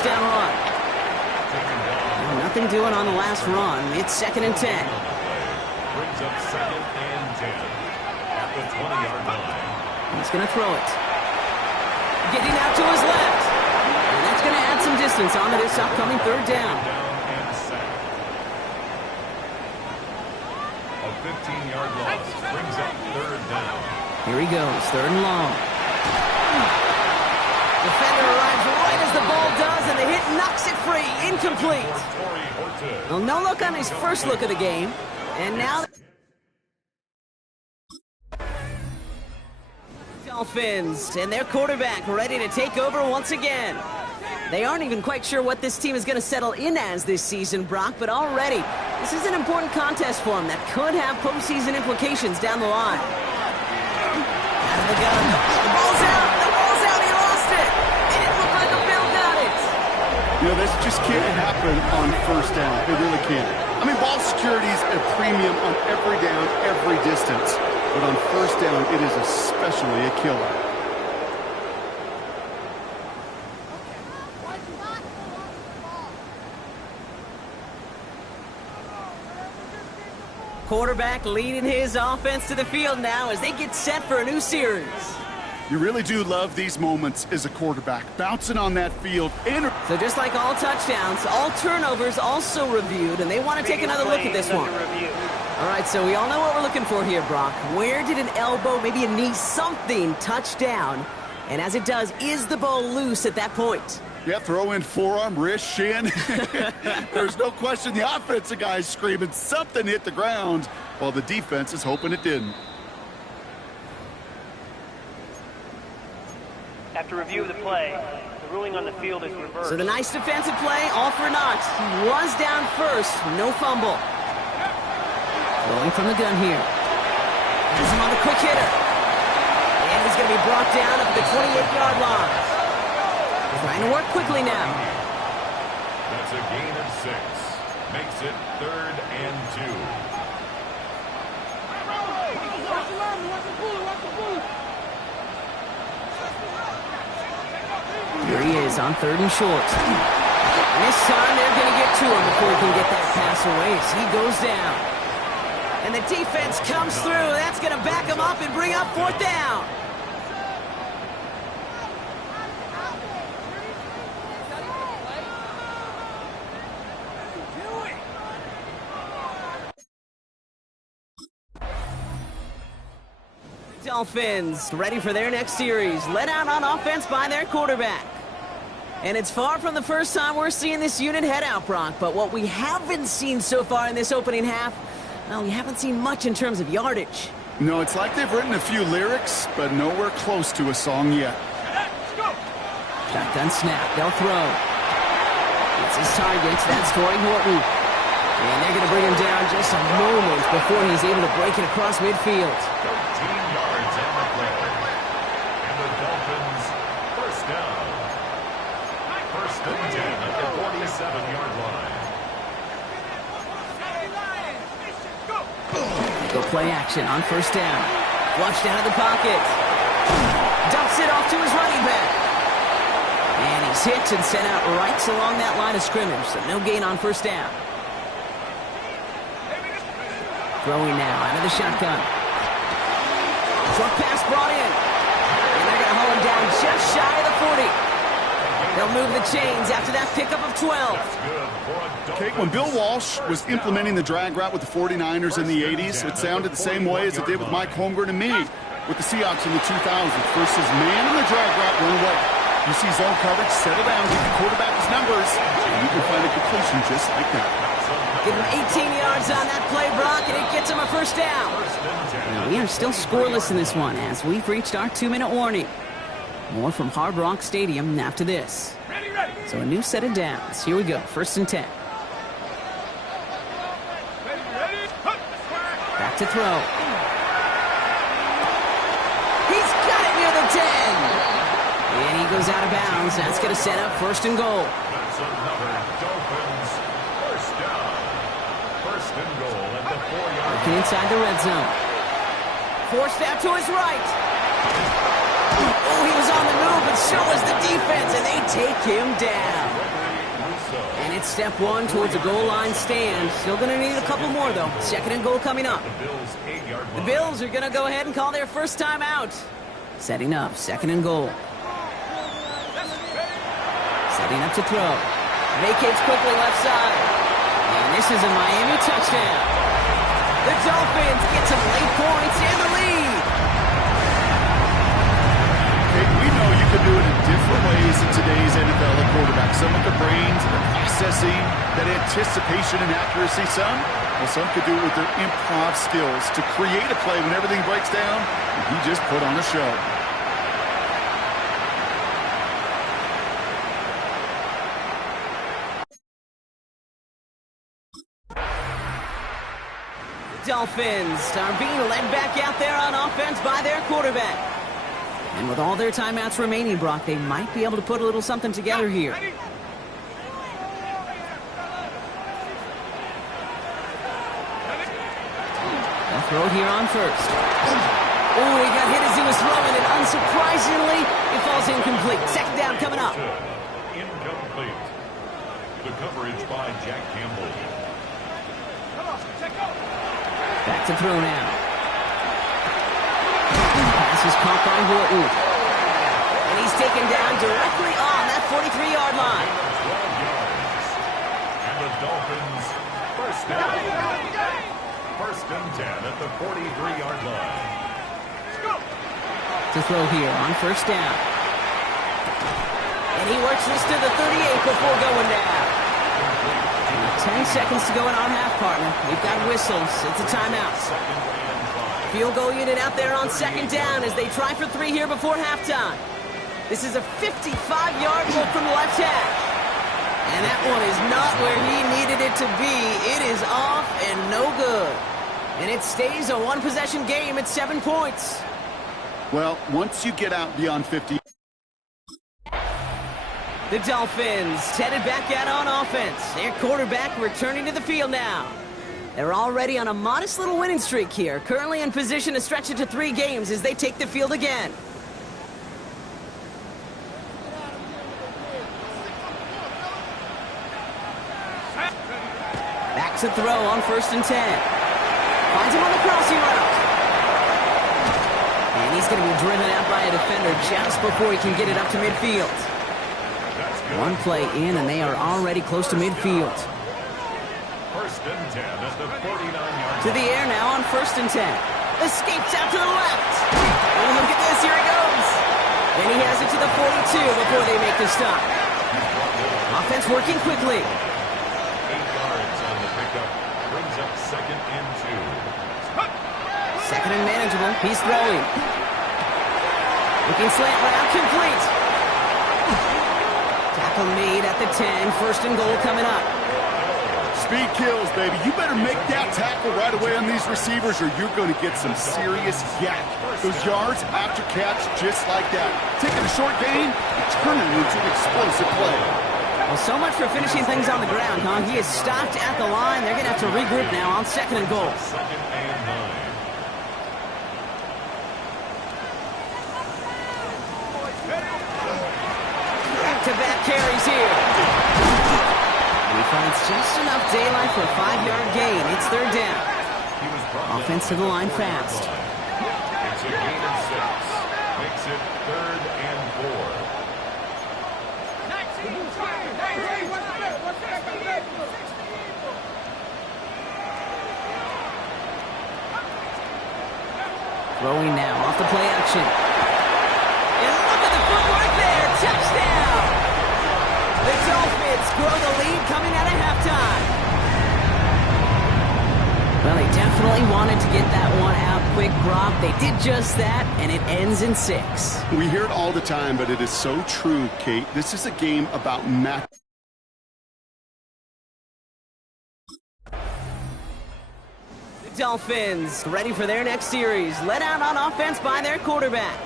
first down run. Well, nothing doing on the last run. It's 2nd and 10. Brings up 2nd and 10 at the 20-yard line. He's going to throw it. Getting out to his left. And that's going to add some distance onto this upcoming 3rd down. A 15-yard loss brings up 3rd down. Here he goes, 3rd and long. Defender arrives right as the ball does, and the hit knocks it free. Incomplete. Well, no look on his first look of the game. And now Dolphins and their quarterback ready to take over once again. They aren't even quite sure what this team is going to settle in as this season, Brock, but already this is an important contest for them that could have postseason implications down the line. Out of the gun. The ball's out. The ball's out. He lost it. It didn't look like a Bill got it. You know, this just can't happen on 1st down. It really can't. I mean, ball security is a premium on every down, every distance. But on 1st down, it is especially a killer. Quarterback leading his offense to the field now as they get set for a new series. You really do love these moments as a quarterback, bouncing on that field. So just like all touchdowns, all turnovers also reviewed, and they want to take another look at this one. All right, so we all know what we're looking for here, Brock. Where did an elbow, maybe a knee, something touch down? And as it does, is the ball loose at that point? Yeah, throw in forearm, wrist, shin. There's no question the offensive guy's screaming something hit the ground while the defense is hoping it didn't. After review of the play, the ruling on the field is reversed. So the nice defensive play, all for naught. He was down first, no fumble. Throwing from the gun here. Here's him on the quick hitter. And he's going to be brought down at the 28-yard line. Trying to work quickly now. That's a gain of 6. Makes it 3rd and 2. Here he is on 3rd and short. And this time they're going to get to him before he can get that pass away as he goes down. And the defense comes through. That's going to back him up and bring up 4th down. Dolphins ready for their next series, led out on offense by their quarterback. And it's far from the first time we're seeing this unit head out, Brock, but what we haven't seen so far in this opening half, well, we haven't seen much in terms of yardage. No, it's like they've written a few lyrics, but nowhere close to a song yet. Shotgun snap, they'll throw. It's his target, that's Torrey Horton. And they're going to bring him down just a moment before he's able to break it across midfield. 13 yards on the play. And the Dolphins, first down. 1st and 10 at the 47-yard line. Go play action on 1st down. Flushed out of the pocket. Dumps it off to his running back. And he's hit and sent out right along that line of scrimmage, so no gain on 1st down. Throwing now out of the shotgun. Short pass brought in. And they're going to hold him down just shy of the 40. They'll move the chains after that pickup of 12. Okay, when Bill Walsh was implementing the drag route with the 49ers in the 80s, it sounded the same way as it did with Mike Holmgren and me with the Seahawks in the 2000s. Versus man in the drag route, run away. You see zone coverage, settle down, give the quarterback his numbers, and you can find a completion just like that. Give him 18 yards on that play, Brock, and it gets him a 1st down. Now, we are still scoreless in this one as we've reached our 2-minute warning. More from Hard Rock Stadium after this. So a new set of downs. Here we go, 1st and 10. Back to throw. He's got it near the 10. And he goes out of bounds. That's going to set up 1st and goal. That's another Dolphins first down. 1st and goal at the 4-yard Looking inside the red zone. Forced out to his right. Oh, he was on the move, but so was the defense, and they take him down. it's step one towards a goal line stand. Still going to need a couple more, though. Second and goal coming up. The Bills are going to go ahead and call their first time out. Setting up, second and goal. Setting up to throw. Vacates quickly left side. And this is a Miami touchdown. The Dolphins get some late points and the lead. Hey, we know you can do it in different ways in today's NFL at quarterback. Some with the brains, the processing, that anticipation and accuracy. Some could do it with their improv skills to create a play when everything breaks down. And he just put on a show. Dolphins are being led back out there on offense by their quarterback. And with all their timeouts remaining, Brock, they might be able to put a little something together here. They'll throw it here on first. Oh, he got hit as he was throwing it. Unsurprisingly, it falls incomplete. Second down coming up. Incomplete. The coverage by Jack Campbell. Back to throw now. Pass is caught by Horton. And he's taken down directly on that 43-yard line. 12 yards. And the Dolphins first down. First and 10 at the 43-yard line. To throw here on first down. And he works this to the 38 before going down. 10 seconds to go in our half, partner. We've got whistles. It's a timeout. Field goal unit out there on second down as they try for 3 here before halftime. This is a 55-yard goal from the left hash. And that one is not where he needed it to be. It is off and no good. And it stays a one-possession game at 7 points. Well, once you get out beyond 50... The Dolphins headed back out on offense. Their quarterback returning to the field now. They're already on a modest little winning streak here. Currently in position to stretch it to 3 games as they take the field again. Back to throw on first and 10. Finds him on the crossing route. And he's going to be driven out by a defender just before he can get it up to midfield. One play in, and they are already close to midfield. First and 10 at the 49-yard. To the air now on first and 10. Escapes out to the left. Oh, look at this. Here he goes. And he has it to the 42 before they make the stop. Offense working quickly. 8 yards on the pickup. Brings up second and 2. Second and manageable. He's throwing. Looking slant route complete. Tackle made at the 10. First and goal coming up. Speed kills, baby. You better make that tackle right away on these receivers or you're going to get some serious yak. Those yards after catch just like that. Taking a short gain and turning it into an explosive play. Well, so much for finishing things on the ground, huh? He is stopped at the line. They're going to have to regroup now on second and goal. Second and 9. Back-to-back carries here. And he finds just enough daylight for a 5-yard gain. It's third down. Offense to the line fast. It's a gain of 6. Makes it third and 4. Throwing now off the play action. And look at the footwork there. Touchdown. The Dolphins grow the lead coming out of halftime. Well, they definitely wanted to get that one out quick, Brock. They did just that, and it ends in 6. We hear it all the time, but it is so true, Kate. This is a game about match. The Dolphins ready for their next series. Led out on offense by their quarterback.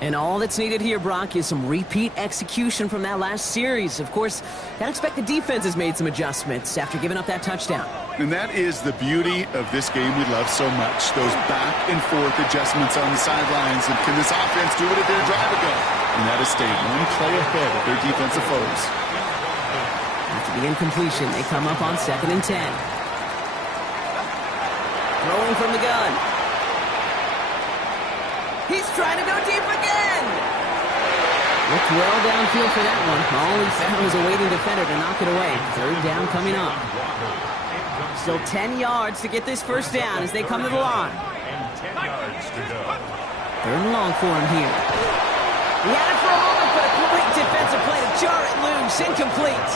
And all that's needed here, Brock, is some repeat execution from that last series. Of course, gotta expect the defense has made some adjustments after giving up that touchdown. And that is the beauty of this game we love so much. Those back and forth adjustments on the sidelines. And can this offense do it at their drive ago? And that is stay one play ahead of their defensive foes. After After the incompletion, they come up on 2nd and 10. Throwing from the gun. He's trying to go deep again. Looked well downfield for that one. All he found was a waiting defender to knock it away. 3rd down coming up. Still 10 yards to get this first down as they come to the line. And 10 yards to go. 3rd and long for him here. He had it for a moment, but a complete defensive play to jar it loose. Incomplete.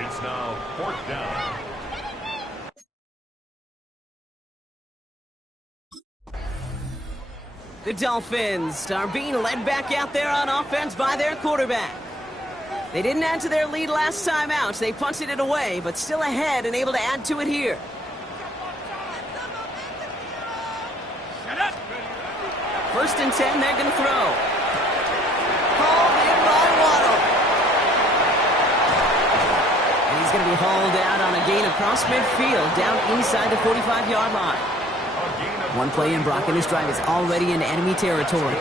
It's now 4th down. The Dolphins are being led back out there on offense by their quarterback. They didn't add to their lead last time out. They punted it away, but still ahead and able to add to it here. First and 10, they're going to throw. Hauled in by Waddle. And he's going to be hauled out on a gain across midfield, down inside the 45-yard line. One play in, Brock, and his drive is already in enemy territory.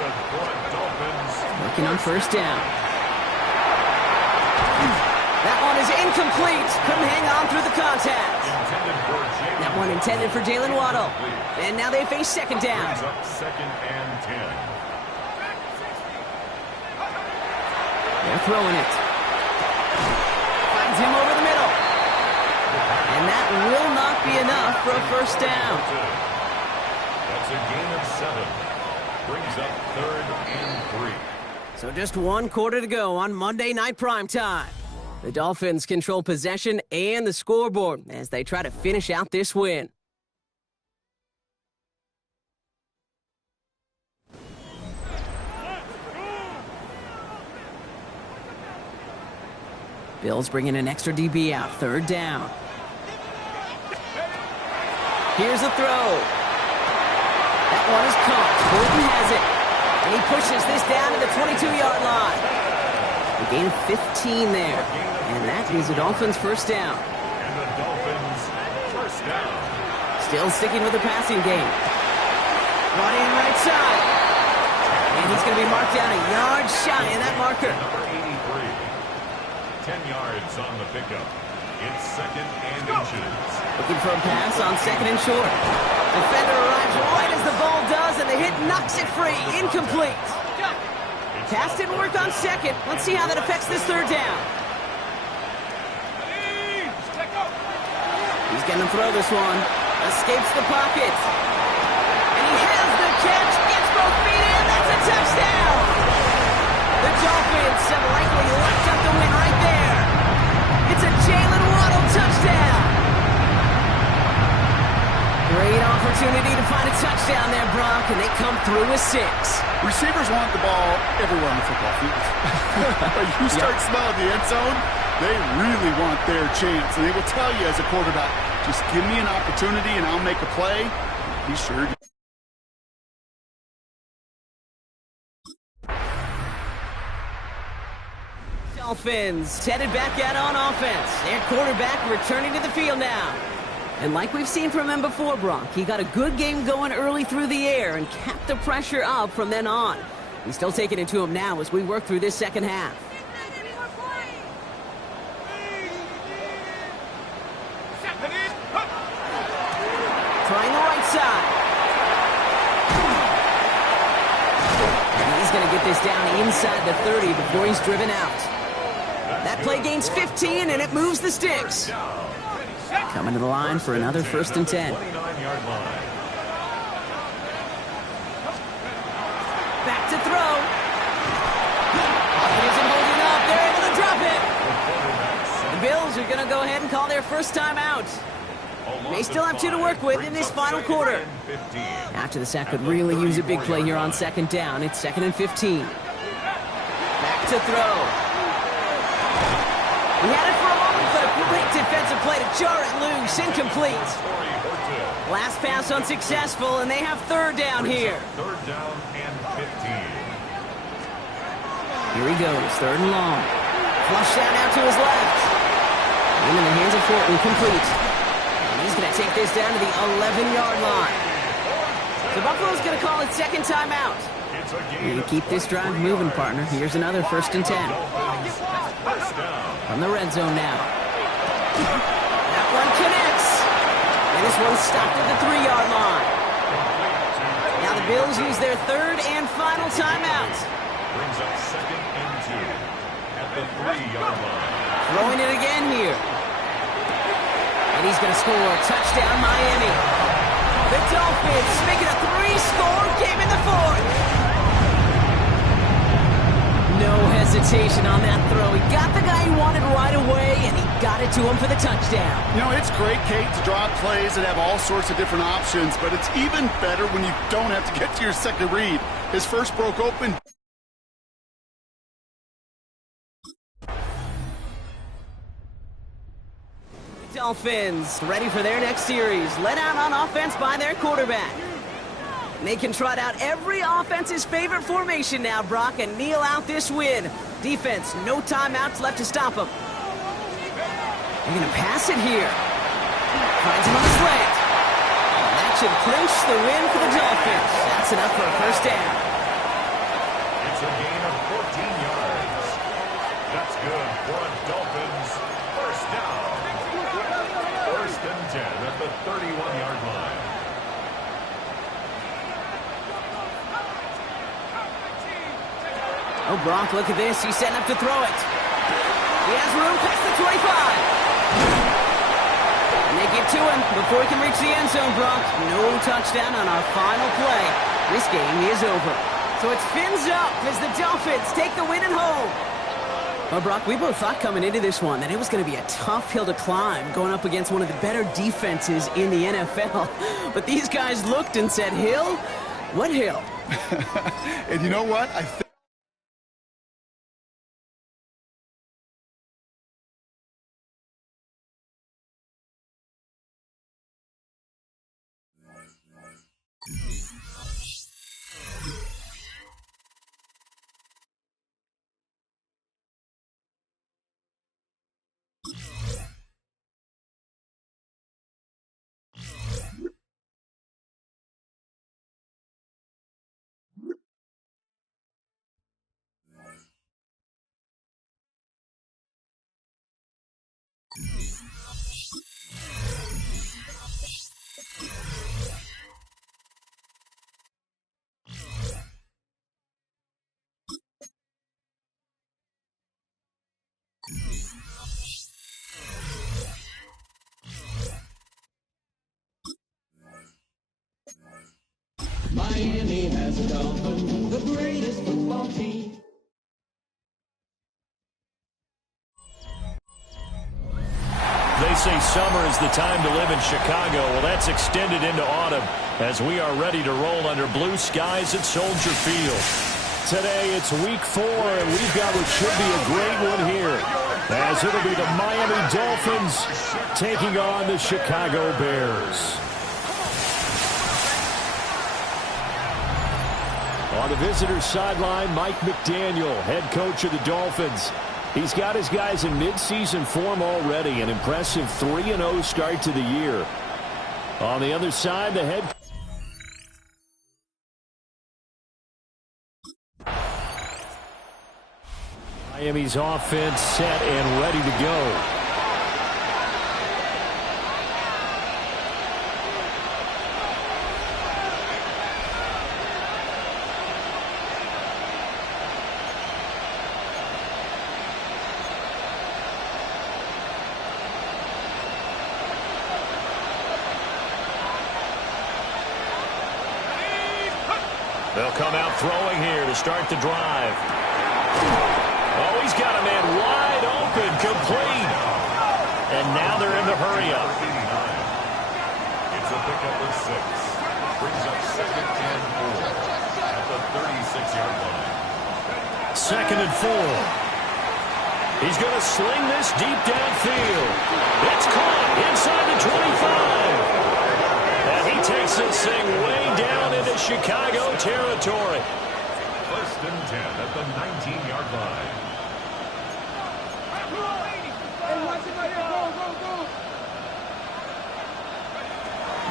Working on first down. That one is incomplete. Couldn't hang on through the contact. That one intended for Jalen Waddle. And now they face 2nd down. 2nd and 10. They're throwing it. Finds him over the middle. And that will not be enough for a first down. That's a gain of 7. Brings up 3rd and 3. So just 1 quarter to go on Monday Night Primetime. The Dolphins control possession and the scoreboard as they try to finish out this win. Bills bringing an extra DB out. 3rd down. Here's a throw. That one is caught. Gordon has it. And he pushes this down to the 22-yard line. A gain of 15 there. And that is the Dolphins' first down. And the Dolphins' first down. Still sticking with the passing game. Brought in right side. And he's going to be marked down a yard shy of that marker. Number 83. 10 yards on the pickup. It's 2nd and inches. Looking for a pass on 2nd and short. Defender arrives right as the ball does, and the hit knocks it free. Incomplete. Pass didn't work on 2nd. Let's see how that affects this 3rd down. He's going to throw this one. Escapes the pocket. And he has the catch. Gets both feet in. That's a touchdown. The Dolphins have likely locked up the win right there. It's a Jalen Waddle touchdown. Great opportunity to find a touchdown there, Brock, and they come through with 6. Receivers want the ball everywhere on the football field. But you start smelling the end zone, they really want their chance. And they will tell you as a quarterback, just give me an opportunity and I'll make a play. Be sure to... Dolphins headed back out on offense. Their quarterback returning to the field now. And like we've seen from him before, Brock, he got a good game going early through the air and kept the pressure up from then on. He's still taking it to him now as we work through this 2nd half. Trying the right side. And he's going to get this down inside the 30 before he's driven out. That play gains 15, and it moves the sticks. Coming to the line for another 1st and 10. 29-yard line. Back to throw. Pocket isn't holding up. They're able to drop it. The Bills are going to go ahead and call their first time out. They still have 2 to work with in this final quarter. After the sack could really use a big play here on 2nd down. It's 2nd and 15. Back to throw. He had it for a moment, but a great defensive play to jar it loose. Incomplete. Last pass unsuccessful, and they have 3rd down here. 3rd down and 15. Here he goes, 3rd and long. Flush down out to his left. In the hands of Fortin, complete. And he's going to take this down to the 11-yard line. So Buffalo's going to call its second timeout. And keep this drive moving, partner. Here's another 1st and 10. From the red zone now. That one connects. And this one's stopped at the 3-yard line. Now the Bills use their 3rd and final timeout. Brings up 2nd and 2 at the 3-yard line. Throwing it again here. And he's going to score. Touchdown, Miami. The Dolphins make it a 3-score game in the 4th. No hesitation on that throw. He got the guy he wanted right away, and he got it to him for the touchdown. You know, it's great, Kate, to draw plays and have all sorts of different options, but it's even better when you don't have to get to your second read. His first broke open. Dolphins ready for their next series. Led out on offense by their quarterback. And they can trot out every offense's favorite formation now, Brock, and kneel out this win. Defense, no timeouts left to stop them. They're going to pass it here. Finds him on the slant. And that should clinch the win for the Dolphins. That's enough for a 1st down. It's a gain of 14 yards. That's good for a Dolphins 1st down. 1st and 10 at the 31-yard line. Oh, Brock, look at this. He's setting up to throw it. He has room past the 25. And they get to him before he can reach the end zone, Brock. No touchdown on our final play. This game is over. So it's fins up as the Dolphins take the win at home. Well, Brock, we both thought coming into this one that it was going to be a tough hill to climb going up against one of the better defenses in the NFL. But these guys looked and said, hill? What hill? And you know what? I think Miami has a Dolphin, the greatest football team. They say summer is the time to live in Chicago. Well, that's extended into autumn as we are ready to roll under blue skies at Soldier Field. Today, it's week 4, and we've got what should be a great one here, as it'll be the Miami Dolphins taking on the Chicago Bears. On the visitor's sideline, Mike McDaniel, head coach of the Dolphins. He's got his guys in midseason form already, an impressive 3-0 start to the year. On the other side, the head Miami's offense set and ready to go. They'll come out throwing here to start the drive. Oh, he's got a man wide open, complete. And now they're in the hurry-up. It's a pickup of 6. Brings up 2nd and 4 at the 36-yard line. 2nd and 4. He's going to sling this deep downfield. It's caught inside the 25. And he takes this thing way down into Chicago territory. 1st and 10 at the 19-yard line.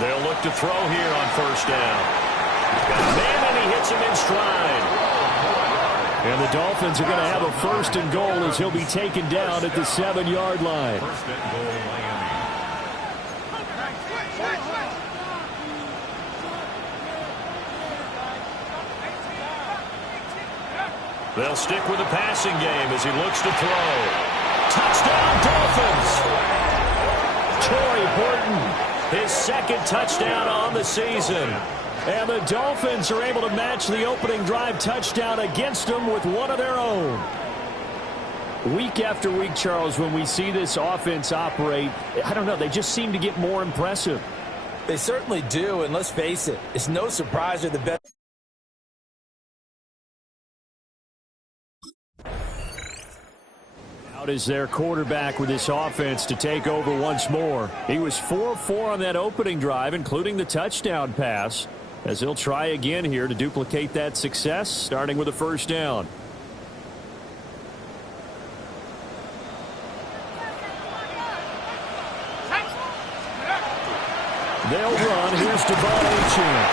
They'll look to throw here on 1st down. Man, and he hits him in stride. And the Dolphins are going to have a 1st and goal as he'll be taken down at the 7-yard line. 1st and goal, Miami. They'll stick with the passing game as he looks to throw. Touchdown, Dolphins! Torrey Horton, his 2nd touchdown on the season. And the Dolphins are able to match the opening drive touchdown against them with one of their own. Week after week, Charles, when we see this offense operate, I don't know, they just seem to get more impressive. They certainly do, and let's face it, it's no surprise they're the best. Out is their quarterback with this offense to take over once more. He was 4 of 4 on that opening drive, including the touchdown pass, as he'll try again here to duplicate that success, starting with a 1st down. They'll run. Here's Devon Achane.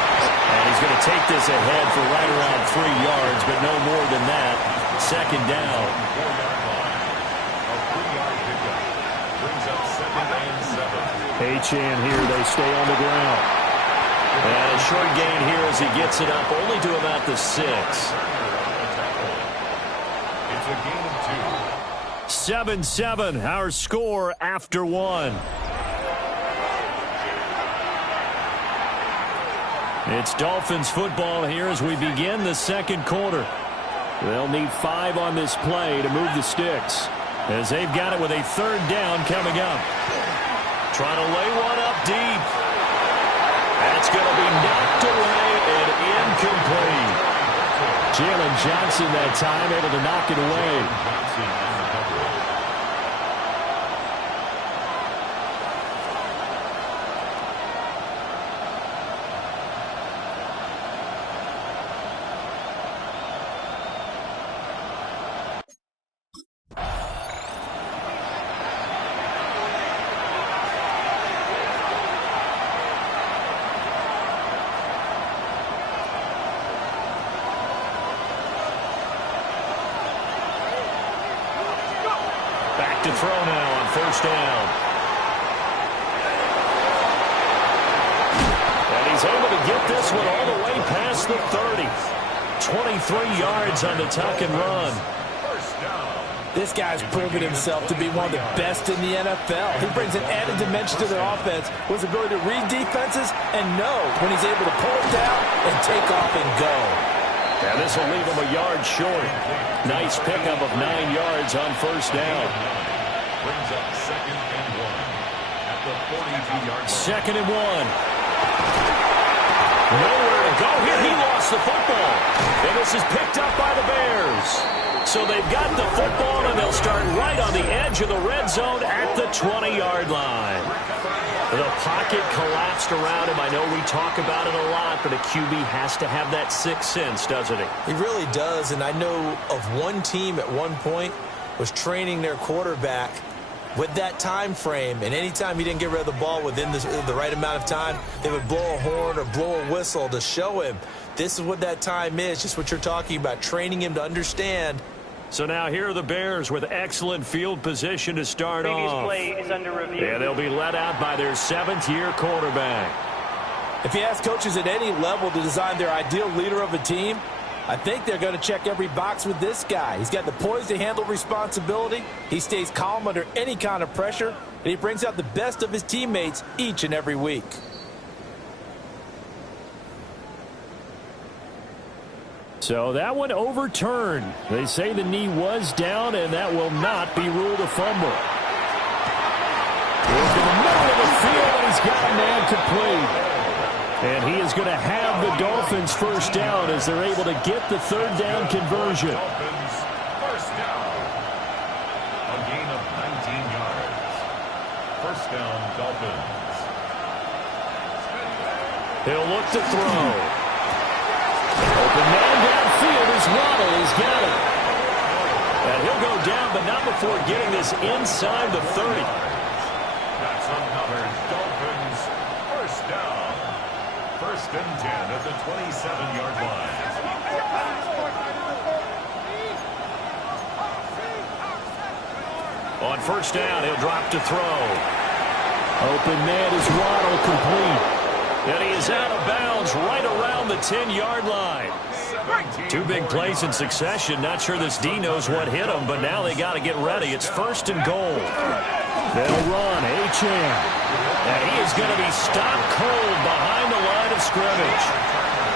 And he's going to take this ahead for right around 3 yards, but no more than that. 2nd down. 4-yard line. A 3-yard pickup. Brings up 2nd and 7. Achane here. They stay on the ground. And a short gain here as he gets it up only to about the 6. It's a gain of 2. 7-7, our score after 1. It's Dolphins football here as we begin the 2nd quarter. They'll need 5 on this play to move the sticks, as they've got it with a 3rd down coming up. Trying to lay one up deep. That's going to be knocked away and incomplete. Jalen Johnson that time able to knock it away. To throw now on 1st down. And he's able to get this one all the way past the 30. 23 yards on the tuck and run. 1st down. This guy's proven himself to be one of the best in the NFL. He brings an added dimension to their offense with his ability to read defenses and know when he's able to pull it down and take off and go. And this will leave him a yard short. Nice pickup of 9 yards on 1st down. Brings up 2nd and 1 at the 42-yard line. 2nd and 1. Nowhere to go here. He lost the football. And this is picked up by the Bears. So they've got the football, and they'll start right on the edge of the red zone at the 20-yard line. The pocket collapsed around him. I know we talk about it a lot, but a QB has to have that 6th sense, doesn't he? He really does, and I know of one team at one point was training their quarterback with that time frame, and anytime he didn't get rid of the ball within the right amount of time, they would blow a horn or blow a whistle to show him this is what that time is, just what you're talking about, training him to understand. So now here are the Bears with excellent field position to start off. Previous play is under review. Yeah, they'll be let out by their 7th-year quarterback. If you ask coaches at any level to design their ideal leader of a team, I think they're going to check every box with this guy. He's got the poise to handle responsibility. He stays calm under any kind of pressure, and he brings out the best of his teammates each and every week. So that one overturned. They say the knee was down, and that will not be ruled a fumble. He's in the middle of the field, and he's got a man complete. And he is going to have the Dolphins 1st down as they're able to get the 3rd down conversion. Dolphins 1st down. A gain of 19 yards. 1st down, Dolphins. He'll look to throw. Open man downfield is Waddle. He's got it. And he'll go down, but not before getting this inside the 30. That's uncovered. Dolphins 1st down. First and 10 at the 27-yard line. On first down, he'll drop to throw. Open man is Waddle, complete. And he is out of bounds right around the 10-yard line. Two big plays in succession. Not sure this D knows what hit him, but now they got to get ready. It's first and goal. They'll run. Achane. And he is going to be stopped cold behind the line of scrimmage.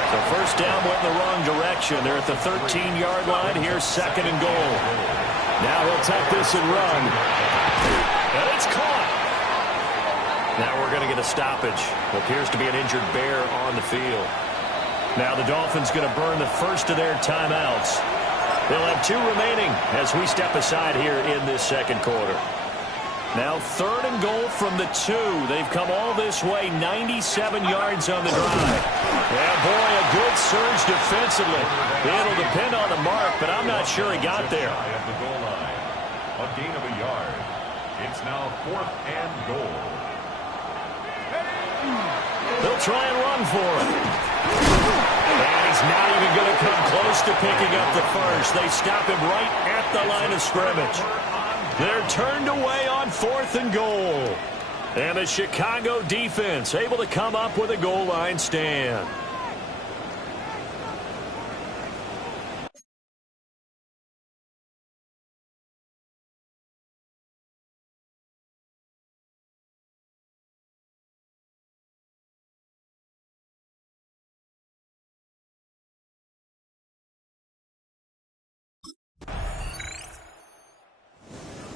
So first down went in the wrong direction. They're at the 13-yard line. Here's second and goal. Now he'll take this and run. And it's caught. Now we're going to get a stoppage. Appears to be an injured bear on the field. Now the Dolphins going to burn the first of their timeouts. They'll have 2 remaining as we step aside here in this second quarter. Now third and goal from the 2. They've come all this way, 97 yards on the drive. Yeah, boy, a good surge defensively. It'll depend on the mark, but I'm not sure he got there. At the goal line, a gain of a yard. It's now 4th and goal. They'll try and run for it. And he's not even going to come close to picking up the first. They stop him right at the line of scrimmage. They're turned away on 4th and goal. And the Chicago defense able to come up with a goal line stand.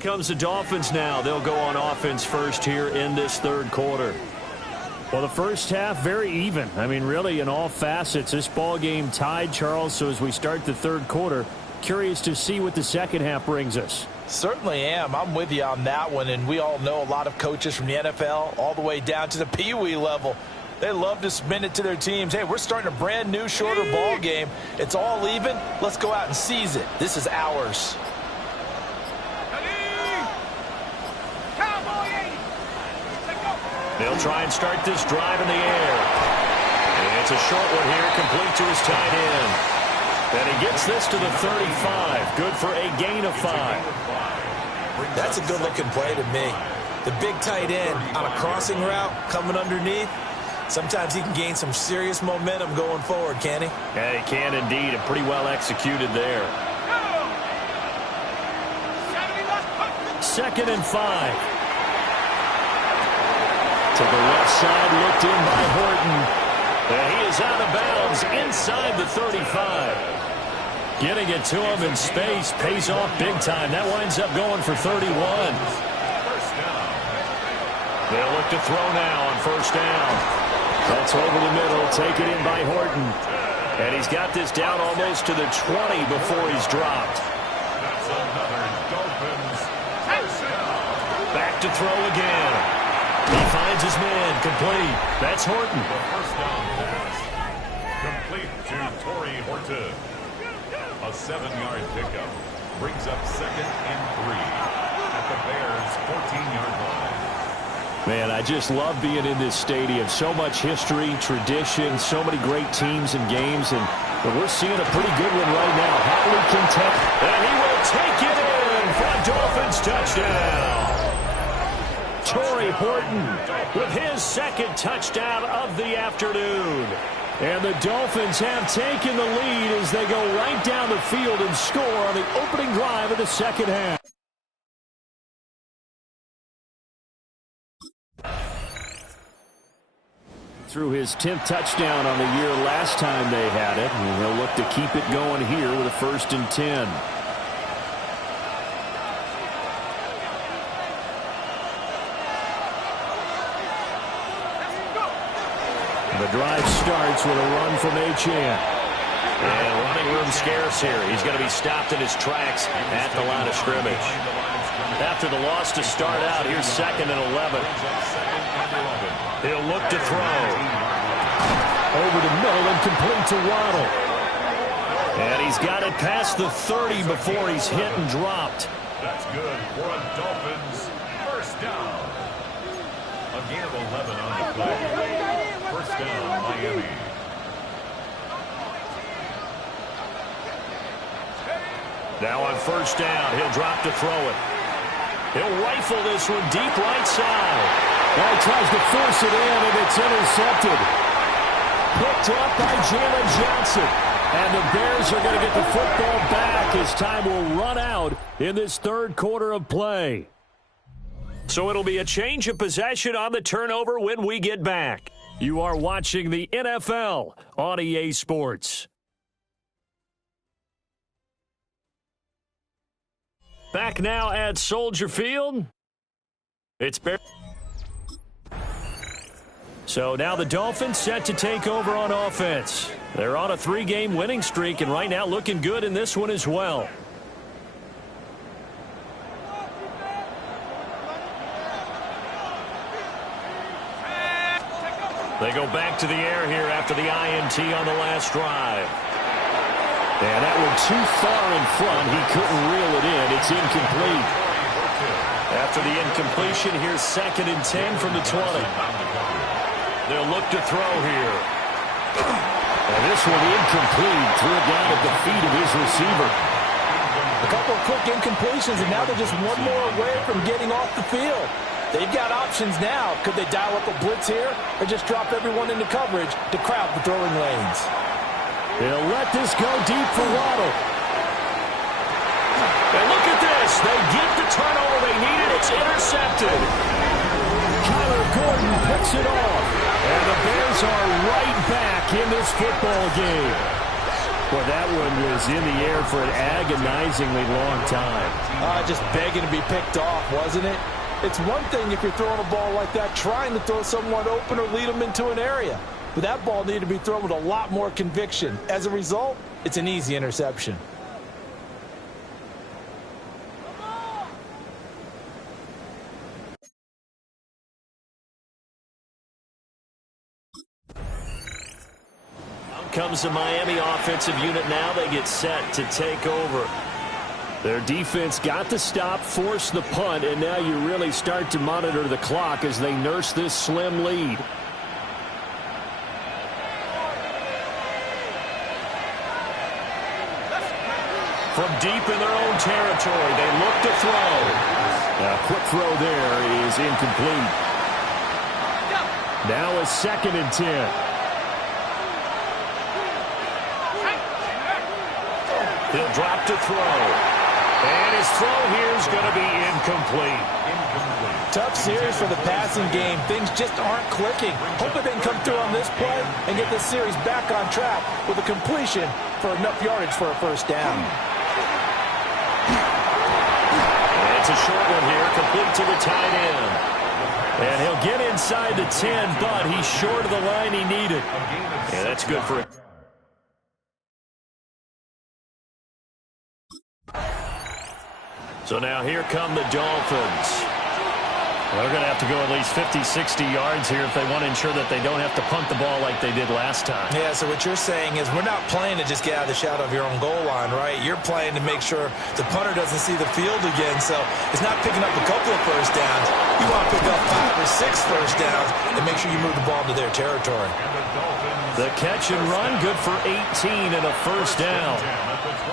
Comes the Dolphins now. They'll go on offense first here in this third quarter. Well, the first half, very even. I mean, really, in all facets, this ball game tied, Charles. So as we start the third quarter, curious to see what the second half brings us. Certainly am. I'm with you on that one. And we all know a lot of coaches from the NFL all the way down to the Pee Wee level. They love to submit it to their teams. Hey, we're starting a brand new, shorter ball game. It's all even. Let's go out and seize it. This is ours. They'll try and start this drive in the air. And it's a short one here, complete to his tight end. And he gets this to the 35. Good for a gain of 5. That's a good-looking play to me. The big tight end on a crossing route coming underneath. Sometimes he can gain some serious momentum going forward, can he? Yeah, he can indeed, and pretty well executed there. 2nd and 5. To the left side, looked in by Horton. And he is out of bounds inside the 35. Getting it to him in space pays off big time. That winds up going for 31. They'll look to throw now on first down. That's over the middle, taken in by Horton. And he's got this down almost to the 20 before he's dropped. That's another Dolphins first down. Back to throw again. He finds his man, complete. That's Horton. The first down pass, complete to Torrey Horton. A 7-yard pickup brings up 2nd and 3 at the Bears' 14-yard line. Man, I just love being in this stadium. So much history, tradition, so many great teams and games, and we're seeing a pretty good one right now. Hatley can take, and he will take it in for a Dolphins touchdown. Torrey Horton with his 2nd touchdown of the afternoon. And the Dolphins have taken the lead as they go right down the field and score on the opening drive of the second half. Threw his 10th touchdown on the year last time they had it, and he'll look to keep it going here with a 1st and 10. The drive starts with a run from Achane. And running room scarce here. He's going to be stopped in his tracks at the line of scrimmage. After the loss to start out, here's 2nd and 11. He'll look to throw. Over the middle and complete to Waddle. And he's got it past the 30 before he's hit and dropped. That's good for a Dolphins first down. A gain of 11 on the play. First down, Miami. Now on first down, he'll drop to throw it. He'll rifle this one deep right side. Now he tries to force it in, and it's intercepted. Picked up by Jalen Johnson. And the Bears are going to get the football back as time will run out in this third quarter of play. So it'll be a change of possession on the turnover when we get back. You are watching the NFL on EA Sports. Back now at Soldier Field. It's Bears. So now the Dolphins set to take over on offense. They're on a 3-game winning streak, and right now looking good in this one as well. They go back to the air here after the INT on the last drive. And that one too far in front. He couldn't reel it in. It's incomplete. After the incompletion, here's 2nd and 10 from the 20. They'll look to throw here. And this one incomplete. Threw it down at the feet of his receiver. A couple of quick incompletions, and now they're just one more away from getting off the field. They've got options now. Could they dial up a blitz here or just drop everyone into coverage to crowd the throwing lanes? They'll let this go deep for Waddle. And look at this. They get the turnover they needed. It's intercepted. Kyler Gordon picks it off. And the Bears are right back in this football game. Well, that one was in the air for an agonizingly long time. Just begging to be picked off, wasn't it? It's one thing if you're throwing a ball like that, trying to throw someone open or lead them into an area. But that ball needed to be thrown with a lot more conviction. As a result, it's an easy interception. Out comes the Miami offensive unit now. They get set to take over. Their defense got the stop, forced the punt, and now you really start to monitor the clock as they nurse this slim lead. From deep in their own territory, they look to throw. A quick throw there is incomplete. Now a 2nd and 10. He'll drop to throw. And his throw here is going to be incomplete. Tough series for the passing game. Things just aren't clicking. Hoping they can come through on this play and get this series back on track with a completion for enough yardage for a first down. And it's a short one here, complete to the tight end. And he'll get inside the 10, but he's short of the line he needed. Yeah, that's good for it. So now here come the Dolphins. Well, they're going to have to go at least 50, 60 yards here if they want to ensure that they don't have to punt the ball like they did last time. Yeah, so what you're saying is we're not playing to just get out of the shadow of your own goal line, right? You're playing to make sure the punter doesn't see the field again. So it's not picking up a couple of first downs. You want to pick up 5 or 6 first downs and make sure you move the ball into their territory. The catch and run, good for 18 and a first down.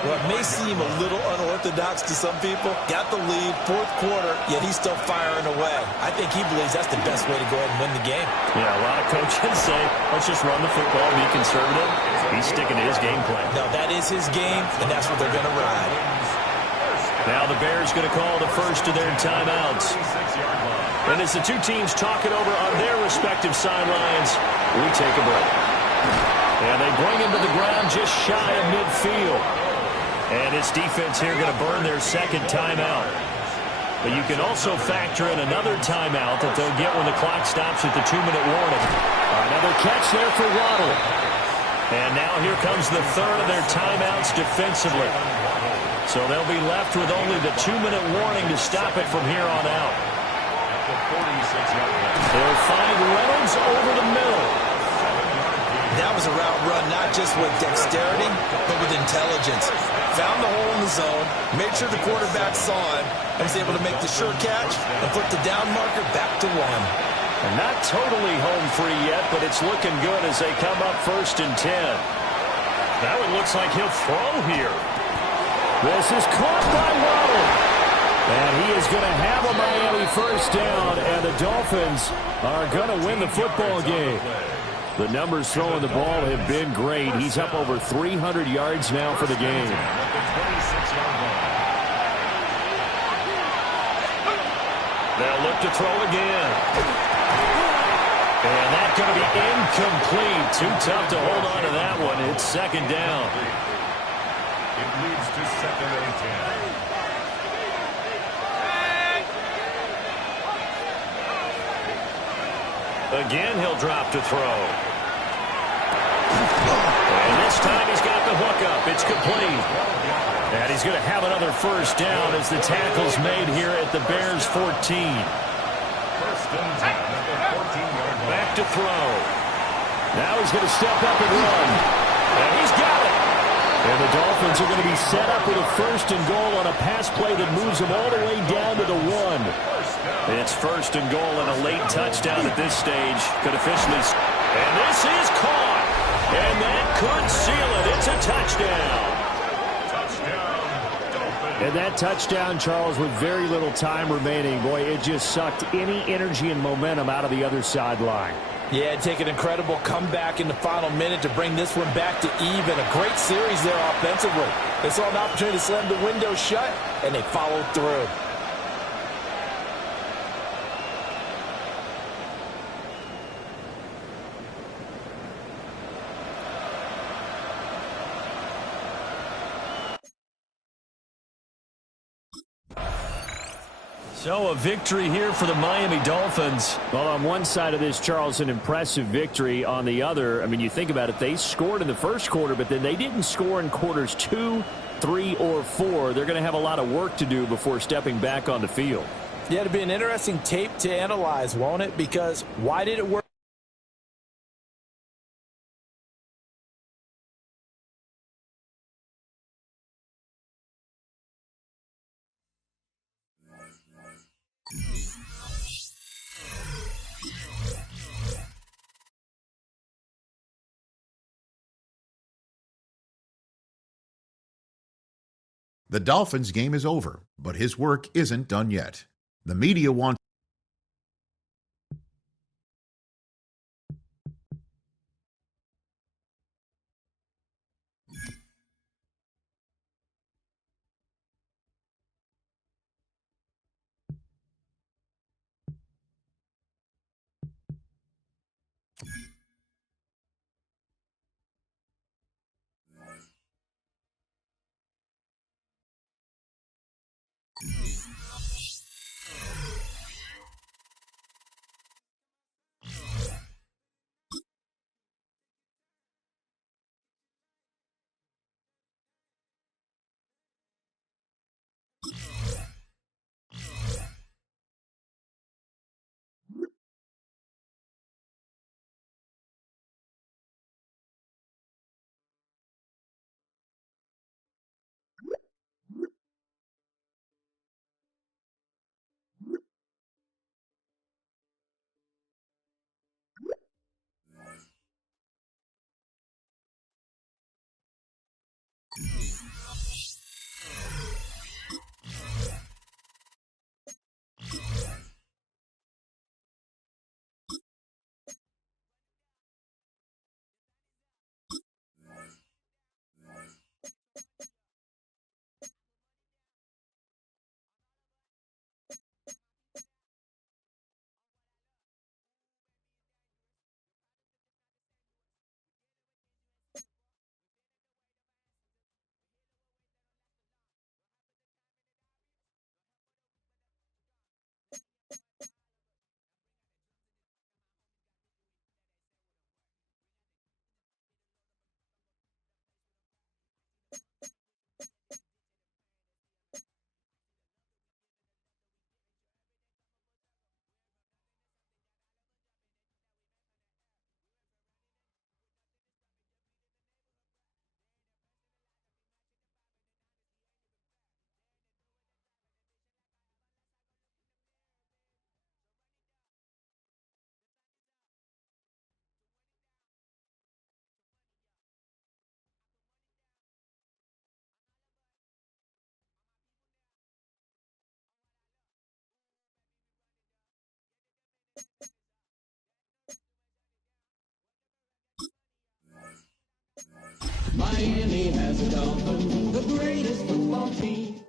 Well, it may seem a little unorthodox to some people. Got the lead, 4th quarter, yet he's still firing away. I think he believes that's the best way to go ahead and win the game. Yeah, a lot of coaches say, let's just run the football, be conservative. He's sticking to his game plan. No, that is his game, and that's what they're going to ride. Now the Bears going to call the first of their timeouts. And as the two teams talk it over on their respective sidelines, we take a break. And they bring him to the ground just shy of midfield. And his defense here going to burn their 2nd timeout. But you can also factor in another timeout that they'll get when the clock stops at the 2-minute warning. Another catch there for Waddle. And now here comes the 3rd of their timeouts defensively. So they'll be left with only the 2-minute warning to stop it from here on out. They'll find Reynolds over the middle. That was a route run not just with dexterity, but with intelligence. Found the hole in the zone, made sure the quarterback saw it, and was able to make the sure catch and put the down marker back to 1. And not totally home free yet, but it's looking good as they come up 1st and 10. Now it looks like he'll throw here. This is caught by Waddle. And he is going to have a Miami first down, and the Dolphins are going to win the football game. The numbers throwing the ball have been great. He's up over 300 yards now for the game. They'll look to throw again. And that's going to be incomplete. Too tough to hold on to that one. It's 2nd down. It leads to 2nd and 10. Again, he'll drop to throw. And this time he's got the hook up. It's complete. And he's going to have another first down as the tackle's made here at the Bears 14. 1st and 10 at the 14-yard line. Back to throw. Now he's going to step up and run. And he's got it. And the Dolphins are going to be set up with a 1st and goal on a pass play that moves them all the way down to the 1. It's 1st and goal and a late touchdown at this stage. Could officially. And this is caught. And that could seal it. It's a touchdown. And that touchdown, Charles, with very little time remaining, boy, it just sucked any energy and momentum out of the other sideline. Yeah, take an incredible comeback in the final minute to bring this one back to even. A great series there offensively. They saw an opportunity to slam the window shut, and they followed through. So a victory here for the Miami Dolphins. Well, on one side of this, Charles, an impressive victory. On the other, I mean, you think about it, they scored in the first quarter, but then they didn't score in quarters 2, 3, or 4. They're going to have a lot of work to do before stepping back on the field. Yeah, it'll be an interesting tape to analyze, won't it? Because why did it work? The Dolphins' game is over, but his work isn't done yet. The media wants Miami has a Dolphin, the greatest football team.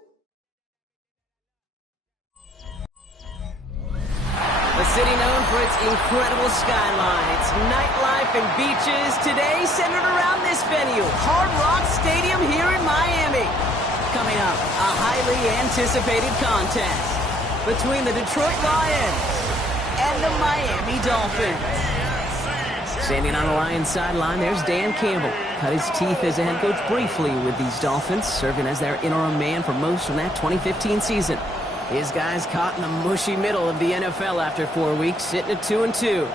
A city known for its incredible skyline, its nightlife and beaches, today centered around this venue, Hard Rock Stadium here in Miami. Coming up, a highly anticipated contest between the Detroit Lions and the Miami Dolphins. Standing on the Lions sideline, there's Dan Campbell. Cut his teeth as a head coach briefly with these Dolphins, serving as their interim man for most of that 2015 season. His guys caught in the mushy middle of the NFL after 4 weeks, sitting at 2-2.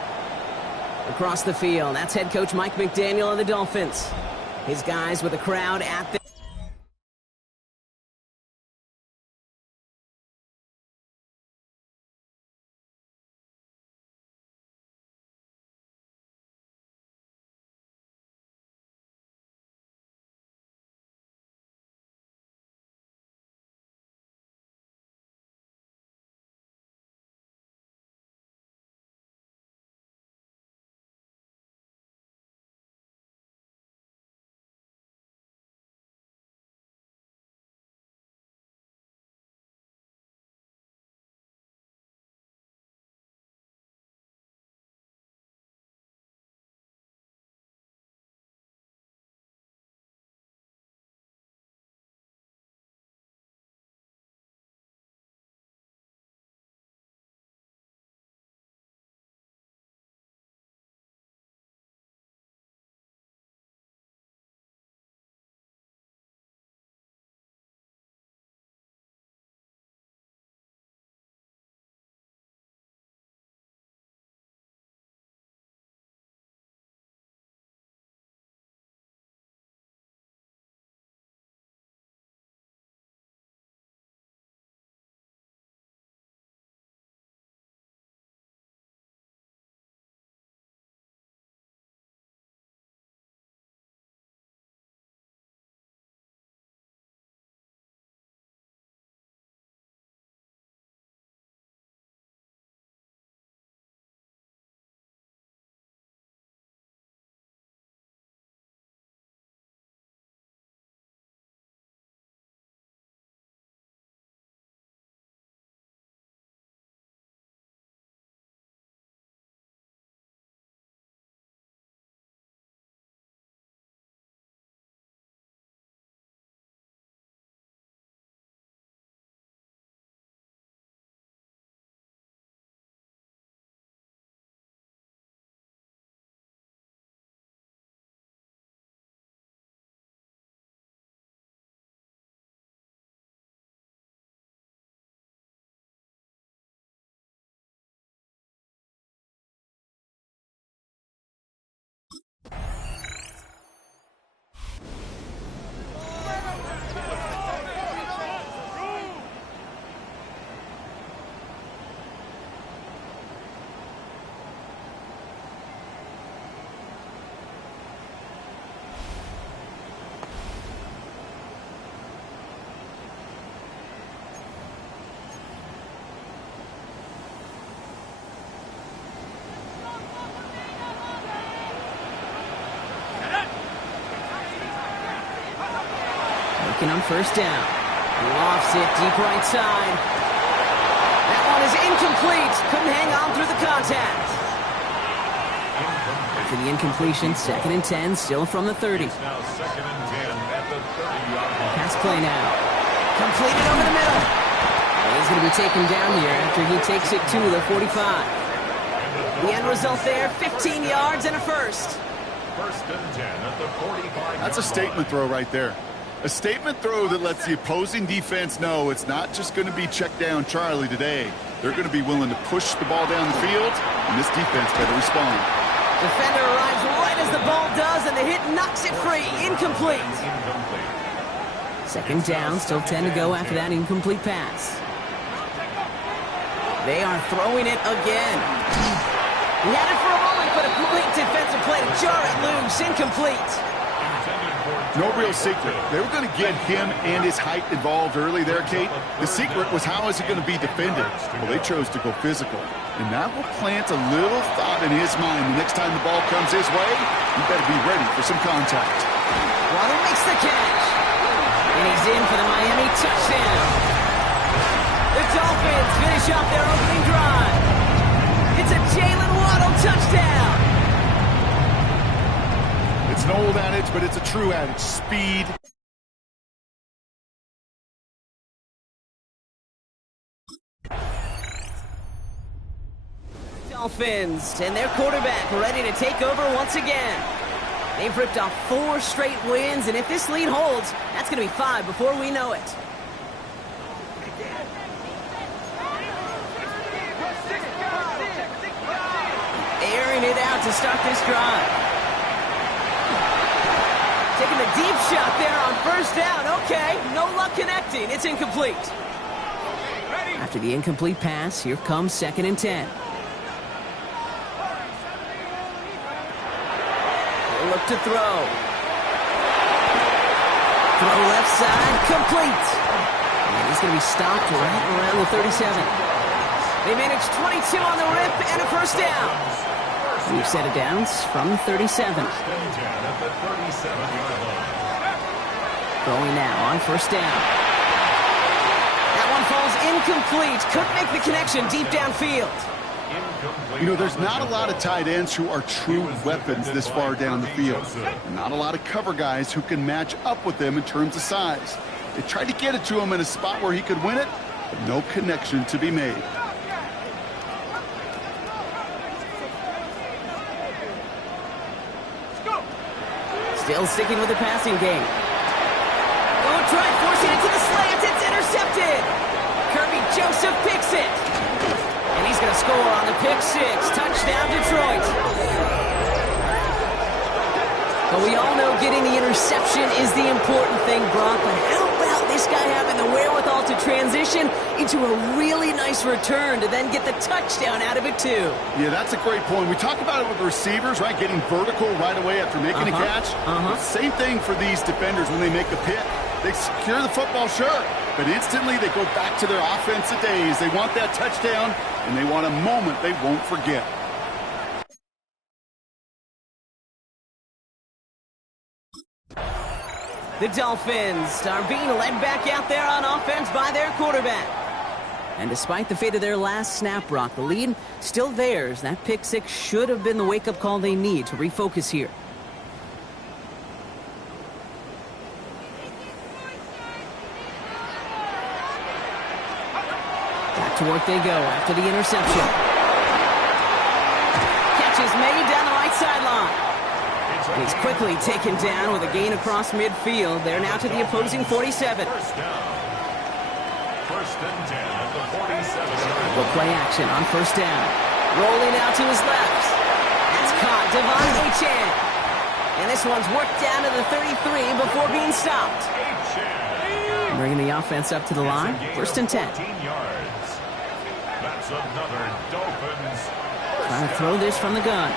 Across the field, that's head coach Mike McDaniel of the Dolphins. His guys with the crowd at the... On first down. Lofts it deep right side. That one is incomplete. Couldn't hang on through the contact. After the incompletion, 2nd and 10, still from the 30. It's now 2nd and 10 at the 30-yard line. Pass play now. Completed over the middle. And he's going to be taken down here after he takes it to the 45. The end result there, 15 yards and a first. 1st and 10 at the 45. That's a statement throw right there. A statement throw that lets the opposing defense know it's not just going to be check down Charlie today. They're going to be willing to push the ball down the field, and this defense better respond. Defender arrives right as the ball does, and the hit knocks it free. Incomplete. 2nd down, still 10 to go after that incomplete pass. They are throwing it again. He had it for a moment, but a complete defensive play to jar it loose. Incomplete. No real secret. They were going to get him and his height involved early there, Kate. The secret was how is he going to be defended? Well, they chose to go physical. And that will plant a little thought in his mind. The next time the ball comes his way, you better be ready for some contact. Waddle makes the catch. And he's in for the Miami touchdown. The Dolphins finish off their opening drive. It's a Jalen Waddle touchdown. It's an old adage, but it's a true adage. Speed. Dolphins and their quarterback ready to take over once again. They've ripped off 4 straight wins, and if this lead holds, that's going to be 5 before we know it. Airing it out to start this drive. Taking the deep shot there on first down. Okay, no luck connecting. It's incomplete. After the incomplete pass, here comes 2nd and 10. They'll look to throw. Throw left side, complete. And he's going to be stopped right around the 37. They managed 22 on the rip and a first down. We've set it down from the 37. Throwing now on first down. That one falls incomplete. Couldn't make the connection deep downfield. You know, there's not a lot of tight ends who are true weapons this far down the field. Not a lot of cover guys who can match up with them in terms of size. They tried to get it to him in a spot where he could win it, but no connection to be made. Still sticking with the passing game. Oh, try forcing it to the slant. It's intercepted. Kirby Joseph picks it. And he's going to score on the pick 6. Touchdown, Detroit. But we all know getting the interception is the important thing, Brock. But how about this guy having the wherewithal to transition into a really nice return to then get the touchdown out of it, too? Yeah, that's a great point. We talk about it with receivers, right? Getting vertical right away after making a catch. Same thing for these defenders when they make a pick. They secure the football, sure, but instantly they go back to their offensive days. They want that touchdown, and they want a moment they won't forget. The Dolphins are being led back out there on offense by their quarterback. And despite the fate of their last snap, Brock, the lead still theirs. That pick 6 should have been the wake-up call they need to refocus here. Back to work they go after the interception. Catch is made down the right sideline. And he's quickly taken down with a gain across midfield. They're now to the opposing 47. First and 10 at the 47. Will play action on first down. Rolling out to his left. That's caught. Devon Achane. And this one's worked down to the 33 before being stopped. Bringing the offense up to the line. First and 10. That's another Dolphins. Trying to throw this from the gun.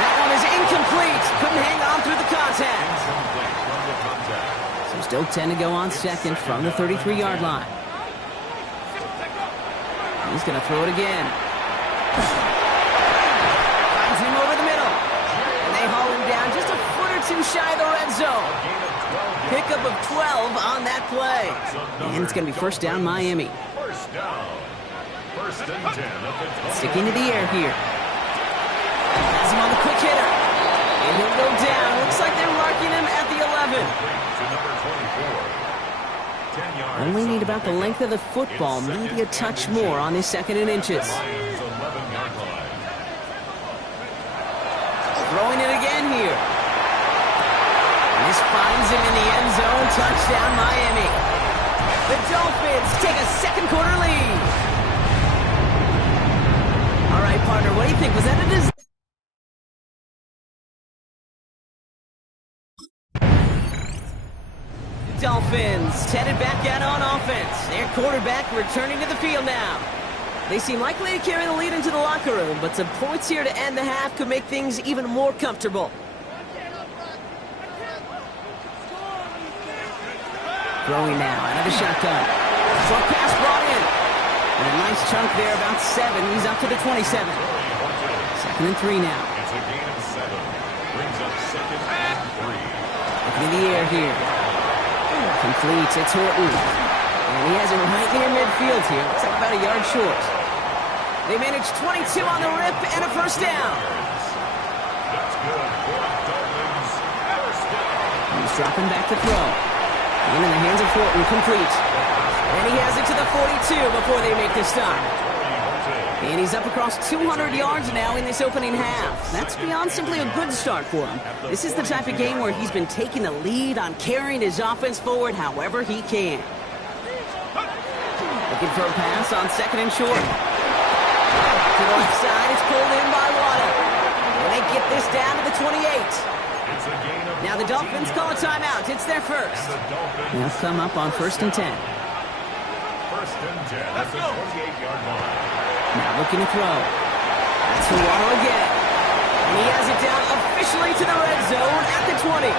That one is incomplete. Couldn't hang on through the contact. So still 10 to go on second from the 33-yard line. He's going to throw it again. Finds him over the middle. And they haul him down just a foot or 2 shy of the red zone. Pickup of 12 on that play. And it's going to be first down, Miami. First down. First and 10 at the 20. Sticking to the air here. Has him on the quick hitter. And he'll go down. Looks like they're marking him at the 11. To number 24. 10 yards. Only need about the length of the football, maybe a touch more on this 2nd and inches. Lions 11-yard line. Throwing it again here. And this finds him in the end zone. Touchdown, Miami. The Dolphins take a second-quarter lead. All right, partner, what do you think? Was that a disaster? Dolphins headed back out on offense. Their quarterback returning to the field now. They seem likely to carry the lead into the locker room, but some points here to end the half could make things even more comfortable. Throwing now out of the shotgun. Short pass brought in. And a nice chunk there, about 7. He's up to the 27. 2nd and 3 now. It's a gain of 7. Brings up 2nd and 3. Looking in the air here. Completes. It's Horton. And he has it right near midfield here. Looks like about a yard short. They managed 22 on the rip and a first down. That's good for Dolphins. First down. He's dropping back to throw. In the hands of Horton. Complete. And he has it to the 42 before they make the stop. And he's up across 200 yards now in this opening half. That's beyond simply a good start for him. This is the type of game where he's been taking the lead on carrying his offense forward however he can. Looking for a pass on 2nd and short. To the left side, it's pulled in by Waddle. And they get this down to the 28. It's a gain of Now the Dolphins call a timeout. It's their first. They'll come up on 1st and 10. 1st and 10 at the 28-yard line. Now looking to throw. That's for Waddle again. And he has it down officially to the red zone at the 20.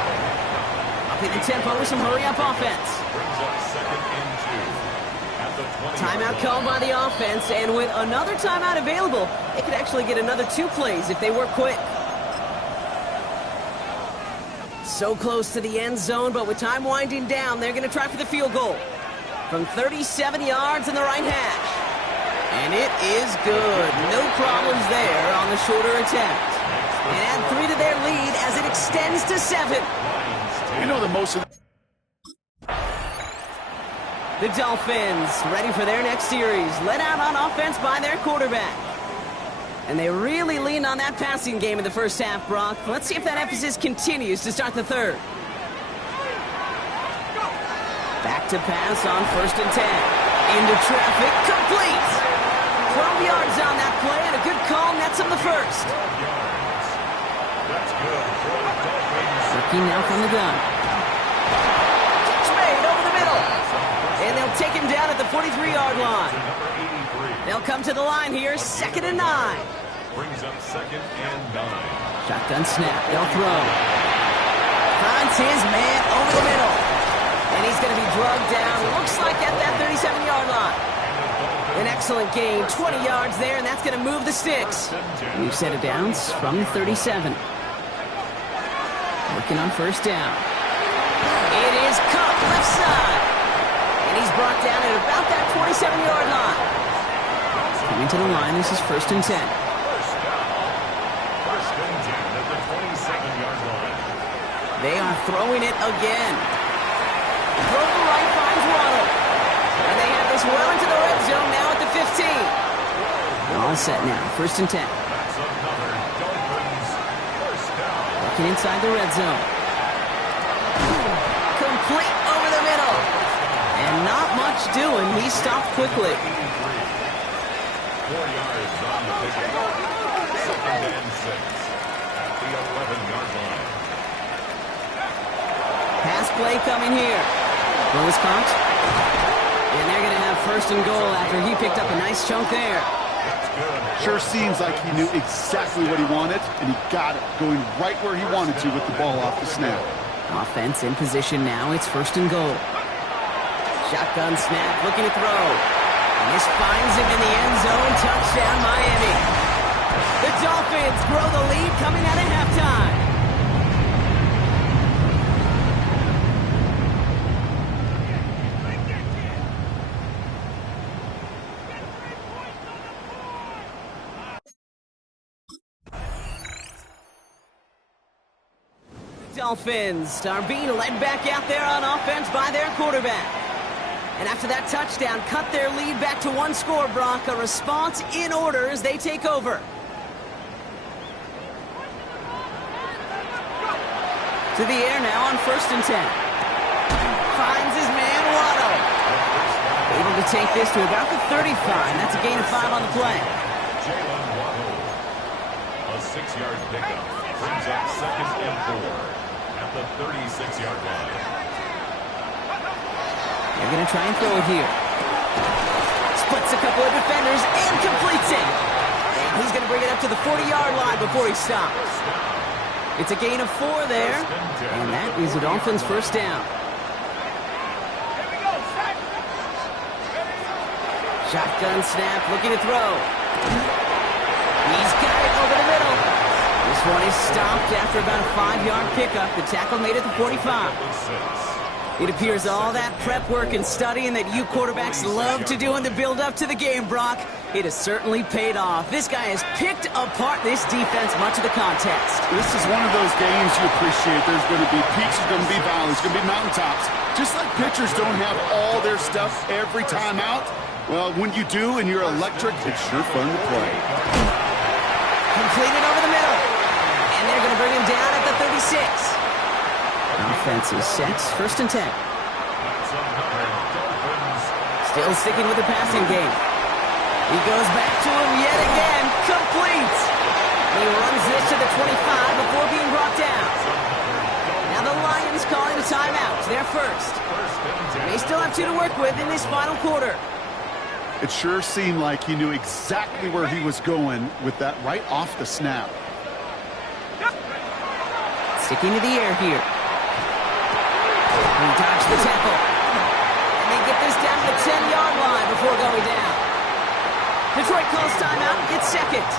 Up in the tempo with some hurry-up offense. Brings up 2nd and 2 at the 20. Timeout called by the offense, and with another timeout available, they could actually get another 2 plays if they work quick. So close to the end zone, but with time winding down, they're going to try for the field goal. From 37 yards in the right hash. And it is good. No problems there on the shorter attempt. And add 3 to their lead as it extends to 7. You know that most of The Dolphins ready for their next series. Led out on offense by their quarterback. And they really leaned on that passing game in the first half, Brock. Let's see if that emphasis continues to start the third. Back to pass on 1st and 10. Into traffic, complete. 12 yards on that play, and a good call nets him the first. That's good for the Dolphins. Looking now from the gun. Catch made over the middle. And they'll take him down at the 43-yard line. Number 83. They'll come to the line here, 2nd and 9. Brings up 2nd and 9. Shotgun snap, they'll throw. Finds his man over the middle. And he's going to be drugged down, looks like at that 37-yard line. An excellent gain, 20 yards there, and that's going to move the sticks. We've set it down from the 37. Working on 1st down. It is Kupp, left side. And he's brought down at about that 27-yard line. Coming to the line, this is 1st and 10. First down. 1st and 10 at the 27-yard line. They are throwing it again. Throw the right finds Waddle. And they have this well into the red zone now at the 15. All set now, 1st and 10. That's another Dolphins first down. Looking inside the red zone. Complete over the middle. And not much doing. He stopped quickly. 4 yards on the pickup. 2nd and 6 at the 11-yard line. Pass play coming here. Lewis caught. And they're going to have 1st and goal after he picked up a nice chunk there. sure seems like he knew exactly what he wanted, and he got it, going right where he wanted to with the ball off the snap. Offense in position now. It's 1st and goal. Shotgun snap, looking to throw. And this finds him in the end zone. Touchdown, Miami. The Dolphins grow the lead coming out of halftime. Dolphins are being led back out there on offense by their quarterback. And after that touchdown, cut their lead back to one score, Brock. A response in order as they take over. To the air now on 1st and 10. Finds his man, Waddle. Able to take this to about the 35. That's a gain of 5 on the play. Jalen Waddle. A 6-yard pickup. Brings up 2nd and 4 at the 36-yard line. They're going to try and throw it here. Splits a couple of defenders and completes it. And he's going to bring it up to the 40-yard line before he stops. It's a gain of 4 there. And that is the Dolphins' first down. Shotgun snap, looking to throw. He's got it over the middle. This one is stopped after about a 5-yard pickup. The tackle made it to 45. It appears all that prep work and studying that you quarterbacks love to do in the build-up to the game, Brock, it has certainly paid off. This guy has picked apart this defense much of the contest. This is one of those games you appreciate. There's going to be peaks, there's going to be valleys, there's going to be mountaintops. Just like pitchers don't have all their stuff every time out, well, when you do and you're electric, it's sure fun to play. Completed over the middle. And they're going to bring him down at the 36. Offense is set. 1st and 10. Still sticking with the passing game. He goes back to him yet again. Complete. He runs this to the 25 before being brought down. Now the Lions calling a timeout. They're first. They still have 2 to work with in this final quarter. It sure seemed like he knew exactly where he was going with that right off the snap. Sticking to the air here. He dodged the tackle. And they get this down to the 10-yard line before going down. Detroit calls timeout. It's second.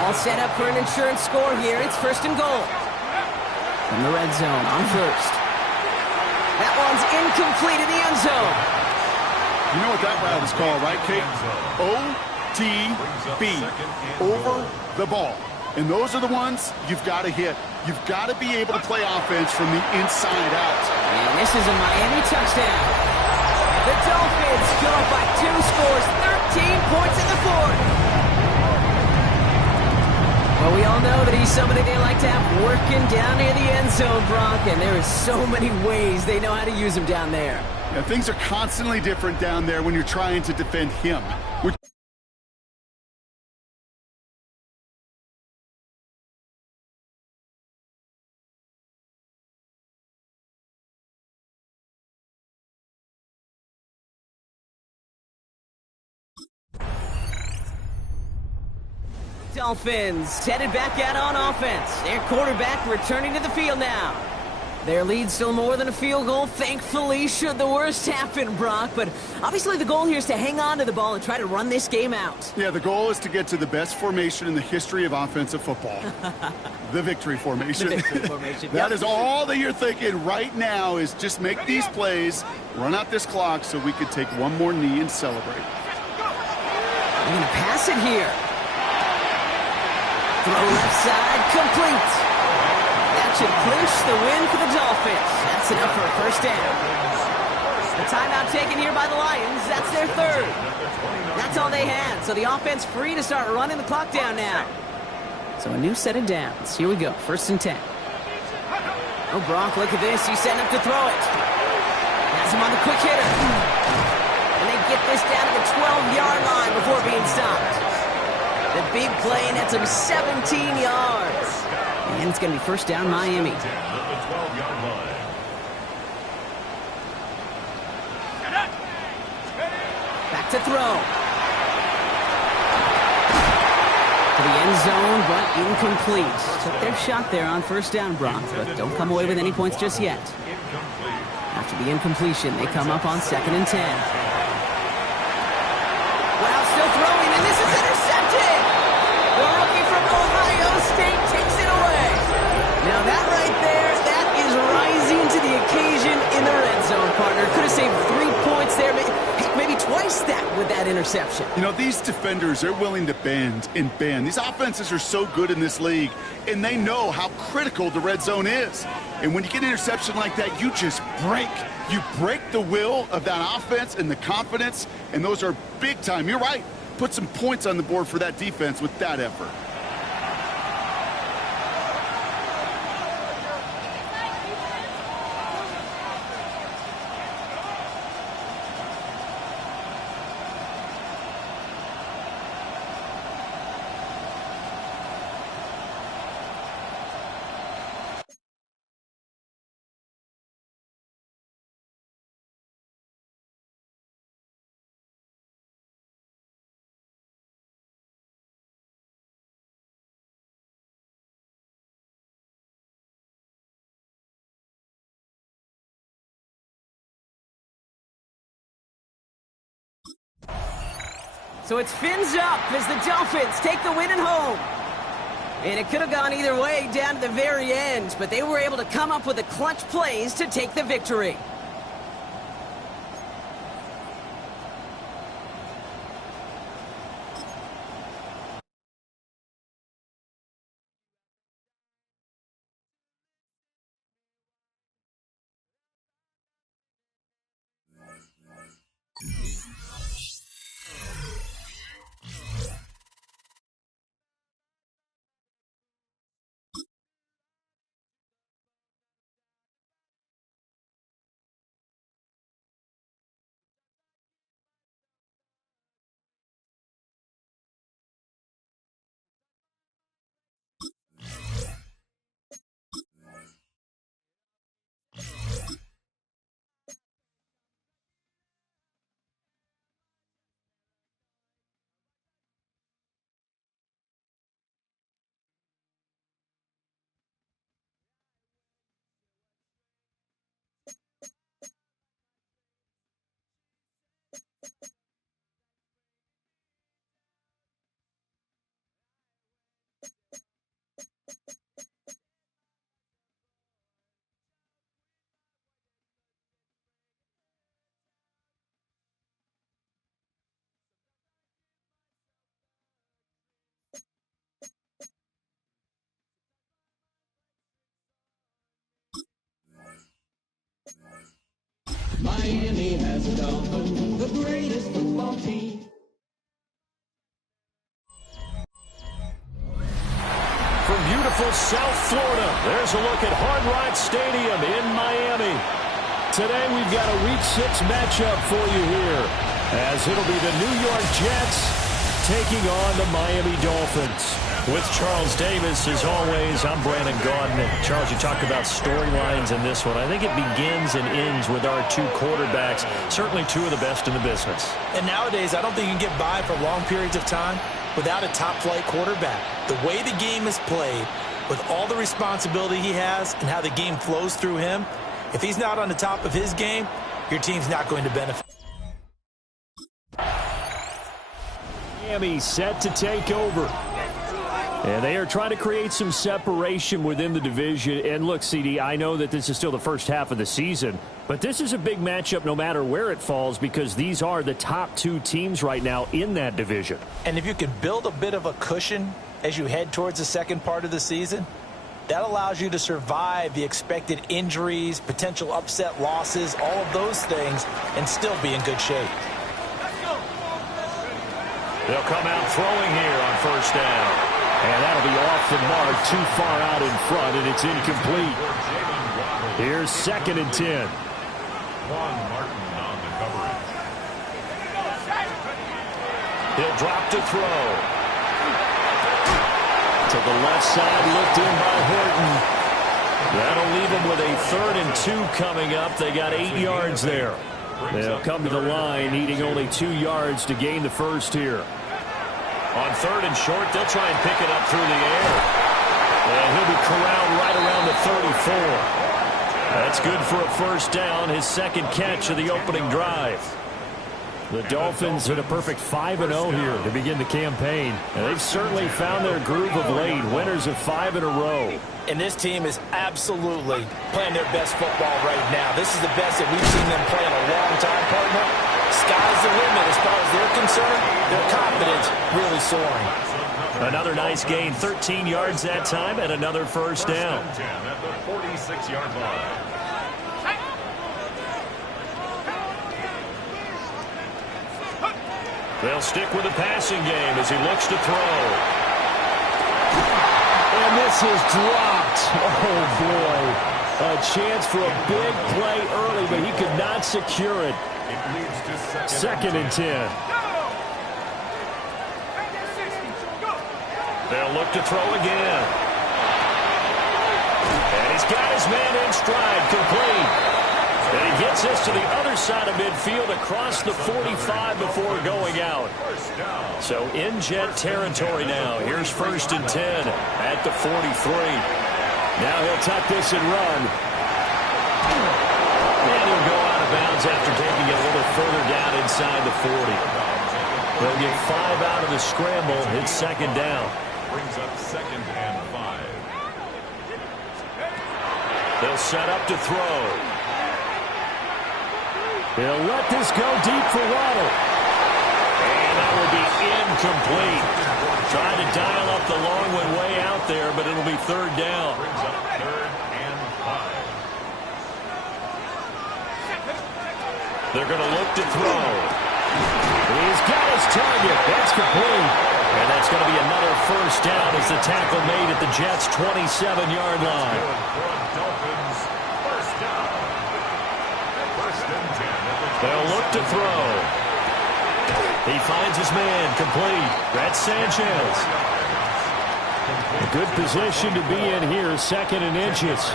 All set up for an insurance score here. It's 1st and goal. From the red zone on 1st. That one's incomplete in the end zone. You know what that route is called, right, Kate? OTB. Over the ball. And those are the ones you've got to hit. You've got to be able to play offense from the inside out. And this is a Miami touchdown. The Dolphins go up by 2 scores, 13 points in the 4th. Well, we all know that he's somebody they like to have working down near the end zone, Brock, and there is so many ways they know how to use him down there. Yeah, things are constantly different down there when you're trying to defend him. Dolphins headed back out on offense. Their quarterback returning to the field now. Their lead still more than a field goal, thankfully, should the worst happen, Brock. But obviously the goal here is to hang on to the ball and try to run this game out. Yeah, the goal is to get to the best formation in the history of offensive football. The victory formation. The victory formation. That is all that you're thinking right now is just make these plays, run out this clock so we could take one more knee and celebrate. They're going to pass it here. Throw left side, complete. That should clinch the win for the Dolphins. That's enough for a 1st down. The timeout taken here by the Lions. That's their 3rd. That's all they had. So the offense free to start running the clock down now. So a new set of downs. Here we go. 1st and 10. Oh, Brock, look at this. He's setting up to throw it. Has him on the quick hitter. And they get this down to the 12-yard line before being stopped. The big play nets him 17 yards. And it's going to be 1st down Miami. Back to throw. To the end zone, but incomplete. Took their shot there on 1st down, Brock, but don't come away with any points just yet. After the incompletion, they come up on 2nd and 10. Wow, still throwing, and this is intercepted! The rookie from Ohio State takes it away. Now that right there, that is rising to the occasion in the red zone, partner. Could have saved 3 points there, maybe twice that with that interception. You know, these defenders, they're willing to bend and bend. These offenses are so good in this league, and they know how critical the red zone is. And when you get an interception like that, you just break. You break the will of that offense and the confidence, and those are big time. You're right. Put some points on the board for that defense with that effort. So it's fins up as the Dolphins take the win at home. And it could have gone either way down to the very end, but they were able to come up with the clutch plays to take the victory. Miami has a Dolphin, the greatest football team. From beautiful South Florida, there's a look at Hard Rock Stadium in Miami. Today we've got a Week 6 matchup for you here, as it'll be the New York Jets taking on the Miami Dolphins. With Charles Davis, as always, I'm Brandon Gaudin. Charles, you talk about storylines in this one. I think it begins and ends with our two quarterbacks, certainly two of the best in the business. And nowadays, I don't think you can get by for long periods of time without a top-flight quarterback. The way the game is played, with all the responsibility he has and how the game flows through him, if he's not on the top of his game, your team's not going to benefit. Miami set to take over. And they are trying to create some separation within the division. And look, CD, I know that this is still the first half of the season, but this is a big matchup no matter where it falls, because these are the top two teams right now in that division. And if you can build a bit of a cushion as you head towards the second part of the season, that allows you to survive the expected injuries, potential upset losses, all of those things, and still be in good shape. They'll come out throwing here on first down. And that'll be off the mark, too far out in front, and it's incomplete. Here's 2nd and 10. Juan Martin on the coverage. He'll drop to throw. To the left side, looked in by Horton. That'll leave them with a 3rd and 2 coming up. They got 8 yards there. They'll come to the line, needing only 2 yards to gain the first here. On 3rd and short, they'll try and pick it up through the air. And he'll be corralled right around the 34. That's good for a first down, his second catch of the opening drive. The Dolphins hit a perfect 5-0 here to begin the campaign. And they've certainly found their groove of late, winners of 5 in a row. And this team is absolutely playing their best football right now. This is the best that we've seen them play in a long time, partner. Sky's the limit as far as they're concerned. Their confidence really soaring. Another nice gain, 13 yards that time, and another first down. At the 46-yard line. They'll stick with the passing game as he looks to throw. And this is dropped. Oh, boy. A chance for a big play early, but he could not secure it. It leads to 2nd and 10. They'll look to throw again. And he's got his man in stride, complete. And he gets this to the other side of midfield across the 45 before going out. So in Jet territory now. Here's 1st and 10 at the 43. Now he'll tuck this and run. And he'll go out of bounds after taking it a little further down inside the 40. They'll get 5 out of the scramble. It's second down. Brings up 2nd and 5. They'll set up to throw. They'll let this go deep for Waddle. And that will be incomplete. Trying to dial up the long one way out there, but it'll be third down. Brings up 3rd and 5. They're going to look to throw. He's got his target. That's complete. And that's going to be another first down as the tackle made at the Jets' 27-yard line. Dolphins, first down. 1st and 10. They'll look to throw. He finds his man, complete. That's Sanchez. A good position to be in here, 2nd and inches.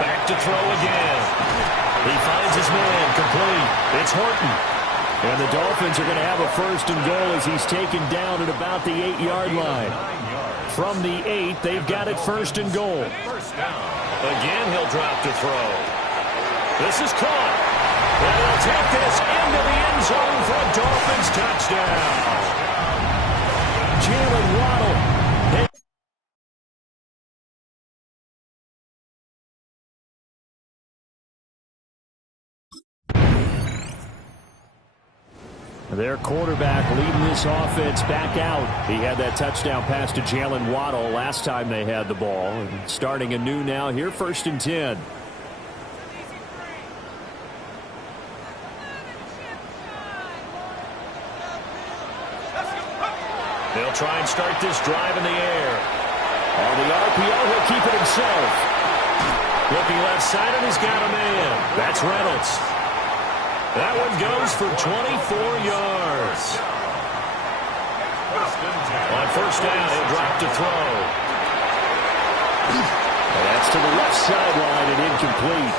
Back to throw again. He finds his man, complete. It's Horton. And the Dolphins are going to have a 1st and goal as he's taken down at about the 8-yard line. From the 8, they've got it 1st and goal. Again, he'll drop to throw. This is caught. And he'll take this into the end zone for a Dolphins touchdown. Jalen Waddle. Their quarterback leading this offense back out. He had that touchdown pass to Jalen Waddle last time they had the ball. And starting anew now here, 1st and 10. They'll try and start this drive in the air. On the RPO, he'll keep it himself. Looking left side, and he's got a man. That's Reynolds. That one goes for 24 yards. On 1st down, he'll drop to throw. And that's to the left sideline and incomplete.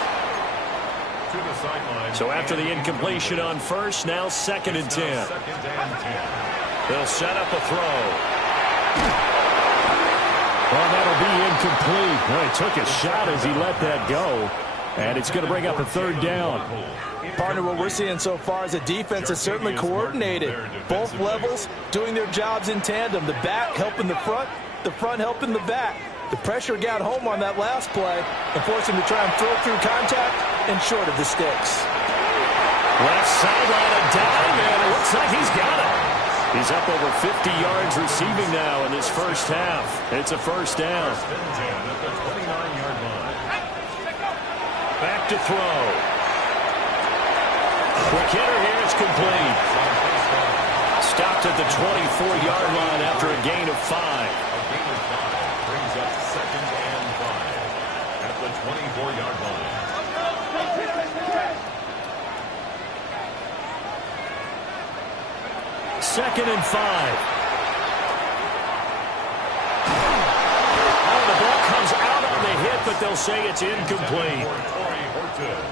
So after the incompletion on 1st, now 2nd and 10. They'll set up a throw. Well, that'll be incomplete. Well, he took a shot as he let that go. And it's going to bring up a 3rd down. Partner, what we're seeing so far is a defense that's certainly coordinated. Both levels doing their jobs in tandem. The back helping the front helping the back. The pressure got home on that last play and forced him to try and throw through contact and short of the sticks. Left sideline, a dive, and it looks like he's got it. He's up over 50 yards receiving now in this 1st half. It's a 1st down. 1st and 10 at the 29-yard line. Back to throw. Quick hitter here, it's complete. Stopped at the 24-yard line after a gain of 5. A gain of 5 brings up 2nd and 5 at the 24-yard line. 2nd and 5. Oh, the ball comes out on the hit, but they'll say it's incomplete.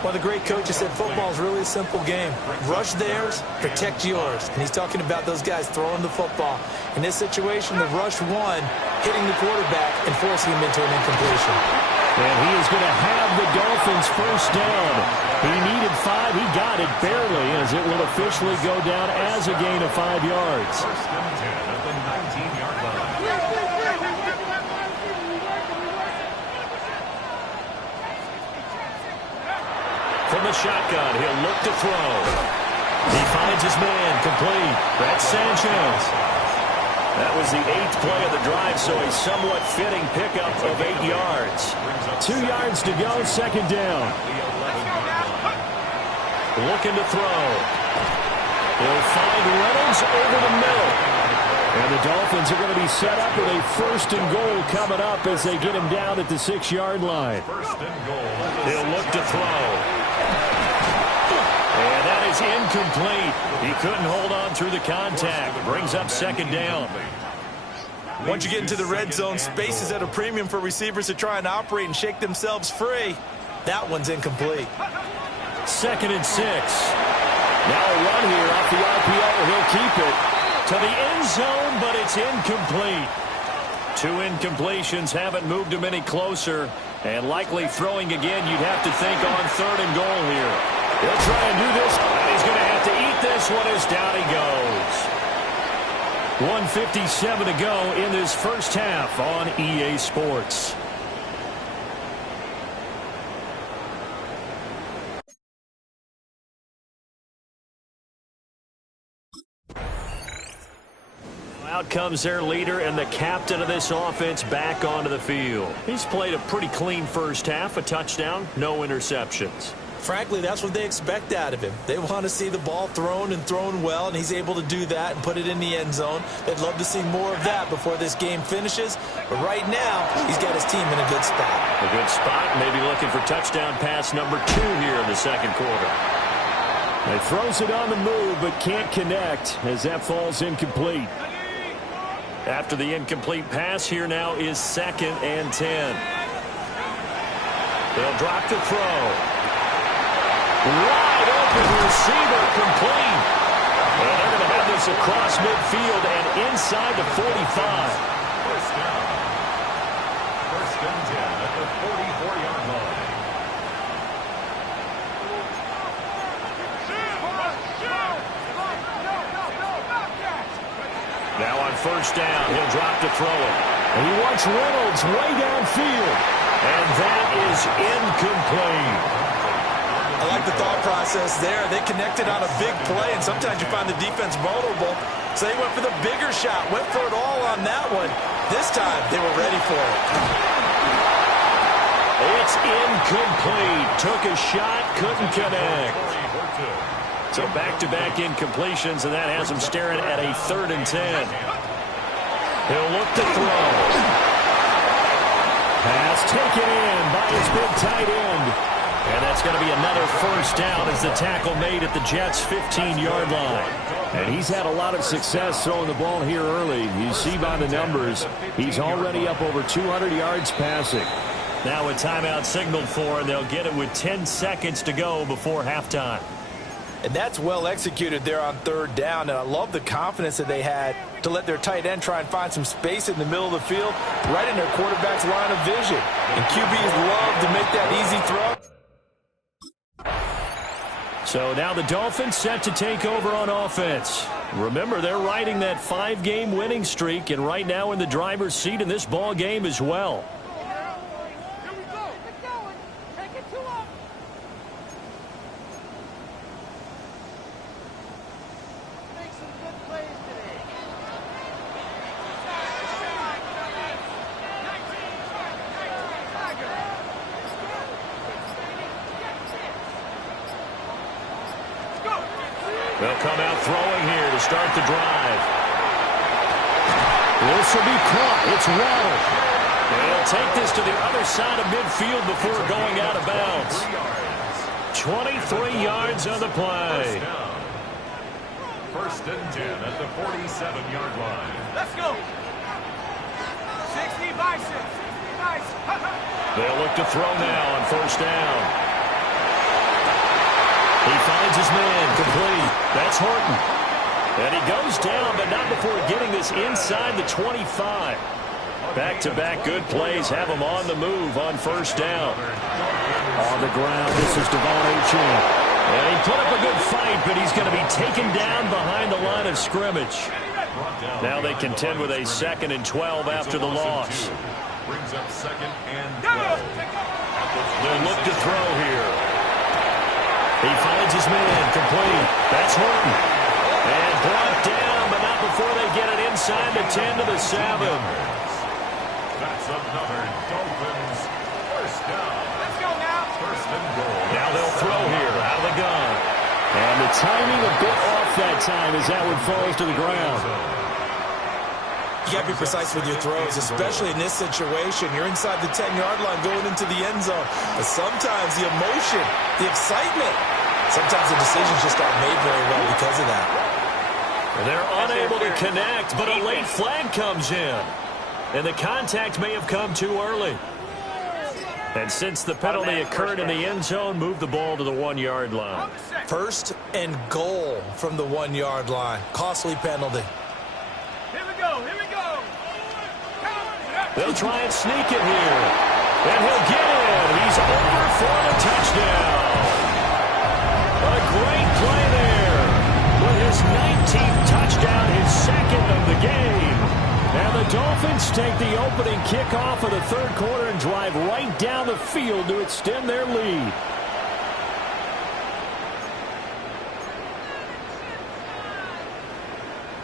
Well, the great coaches said football is really a simple game. Rush theirs, protect yours. And he's talking about those guys throwing the football. In this situation, the rush one, hitting the quarterback and forcing him into an incompletion. And he is going to have the Dolphins 1st down. He needed 5. He got it barely as it will officially go down as a gain of 5 yards. 1st and 10 at the 19-yard line. From the shotgun, he'll look to throw. He finds his man, complete. That's Sanchez. That was the 8th play of the drive, so a somewhat fitting pickup of 8 yards. 2 yards to go, 2nd down. Looking to throw. He'll find Reynolds over the middle. And the Dolphins are going to be set up with a 1st and goal coming up as they get him down at the 6-yard line. 1st and goal. He'll look to throw. And that is incomplete. He couldn't hold on through the contact. Brings up 2nd down. Once you get into the red zone, space is at a premium for receivers to try and operate and shake themselves free. That one's incomplete. 2nd and 6. Now a run here off the RPO. He'll keep it to the end zone, but it's incomplete. 2 incompletions haven't moved him any closer. And likely throwing again, you'd have to think on 3rd and goal here. He'll try and do this, and he's going to have to eat this this one is down he goes. 1:57 to go in this first half on EA Sports. Out comes their leader and the captain of this offense back onto the field. He's played a pretty clean first half, a touchdown, no interceptions. Frankly, that's what they expect out of him. They want to see the ball thrown and thrown well, and he's able to do that and put it in the end zone. They'd love to see more of that before this game finishes. But right now, he's got his team in a good spot. A good spot, maybe looking for touchdown pass number 2 here in the second quarter. He throws it on the move, but can't connect as that falls incomplete. After the incomplete pass, here now is 2nd and 10. They'll drop the throw. Wide open receiver, complete. Well, they're going to have this across midfield and inside the 45. First down. 1st and 10 at the 44-yard line. Now on 1st down, he'll drop to throw it. And he wants Reynolds way downfield. And that is incomplete. I like the thought process there. They connected on a big play, and sometimes you find the defense vulnerable. So they went for the bigger shot, went for it all on that one. This time, they were ready for it. It's incomplete. Took a shot, couldn't connect. So back-to-back incompletions, and that has him staring at a 3rd and 10. He'll look to throw. Pass taken in by his big tight end. And that's going to be another 1st down as the tackle made at the Jets' 15-yard line. And he's had a lot of success throwing the ball here early. You see by the numbers, he's already up over 200 yards passing. Now a timeout signaled for, and they'll get it with 10 seconds to go before halftime. And that's well executed there on 3rd down. And I love the confidence that they had to let their tight end try and find some space in the middle of the field, right in their quarterback's line of vision. And QBs love to make that easy throw. So now the Dolphins set to take over on offense. Remember, they're riding that 5-game winning streak, and right now in the driver's seat in this ball game as well. They'll come out throwing here to start the drive. This will be caught. It's Waddle. They'll take this to the other side of midfield before going out of bounds. 23 yards on the play. 1st and 10 at the 47-yard line. Let's go. 60 by 6. 60 by 6. They'll look to throw now on 1st down. He finds his man, complete. That's Horton. And he goes down, but not before getting this inside the 25. Back-to-back good plays have him on the move on 1st down. On the ground, this is Devon Achane. And he put up a good fight, but he's going to be taken down behind the line of scrimmage. Now they contend with a 2nd and 12 after the loss. Brings up 2nd and 12. They'll look to throw here. He finds his man, complete. That's Horton. And brought down, but not before they get it inside the 10 to the 7. That's another Dolphins 1st down. Let's go now. 1st and goal. Now they'll throw here out of the gun. And the timing a bit off that time as that one falls to the ground. You got to be precise with your throws, especially in this situation. You're inside the 10-yard line going into the end zone. But sometimes the emotion, the excitement, sometimes the decisions just aren't made very well because of that. And they're unable to connect, but a late flag comes in. And the contact may have come too early. And since the penalty occurred in the end zone, move the ball to the 1-yard line. 1st and goal from the 1-yard line. Costly penalty. Here we go. Here we go. They'll try and sneak it here. And he'll get in. He's over for the touchdown. A great play there. But his 19th touchdown, his second of the game. And the Dolphins take the opening kickoff of the third quarter and drive right down the field to extend their lead.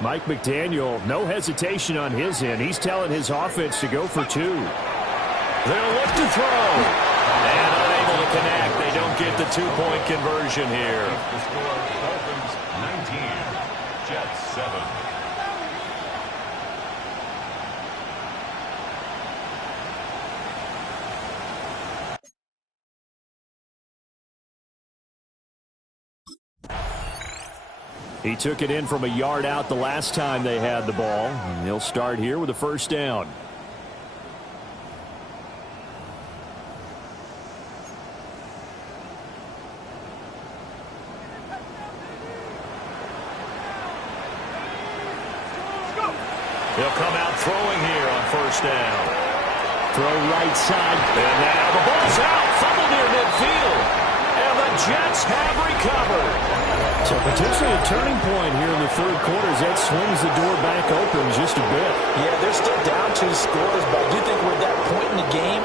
Mike McDaniel, no hesitation on his end. He's telling his offense to go for two. They'll look to throw. And unable to connect. They don't get the two-point conversion here. The score, Dolphins 19, Jets 7. He took it in from a yard out the last time they had the ball. And he'll start here with a first down. He'll come out throwing here on first down. Throw right side. And now the ball's out. Fumble near midfield. And the Jets have recovered. So potentially a turning point here in the third quarter as that swings the door back open just a bit. Yeah, they're still down 2 scores, but I do think we're at that point in the game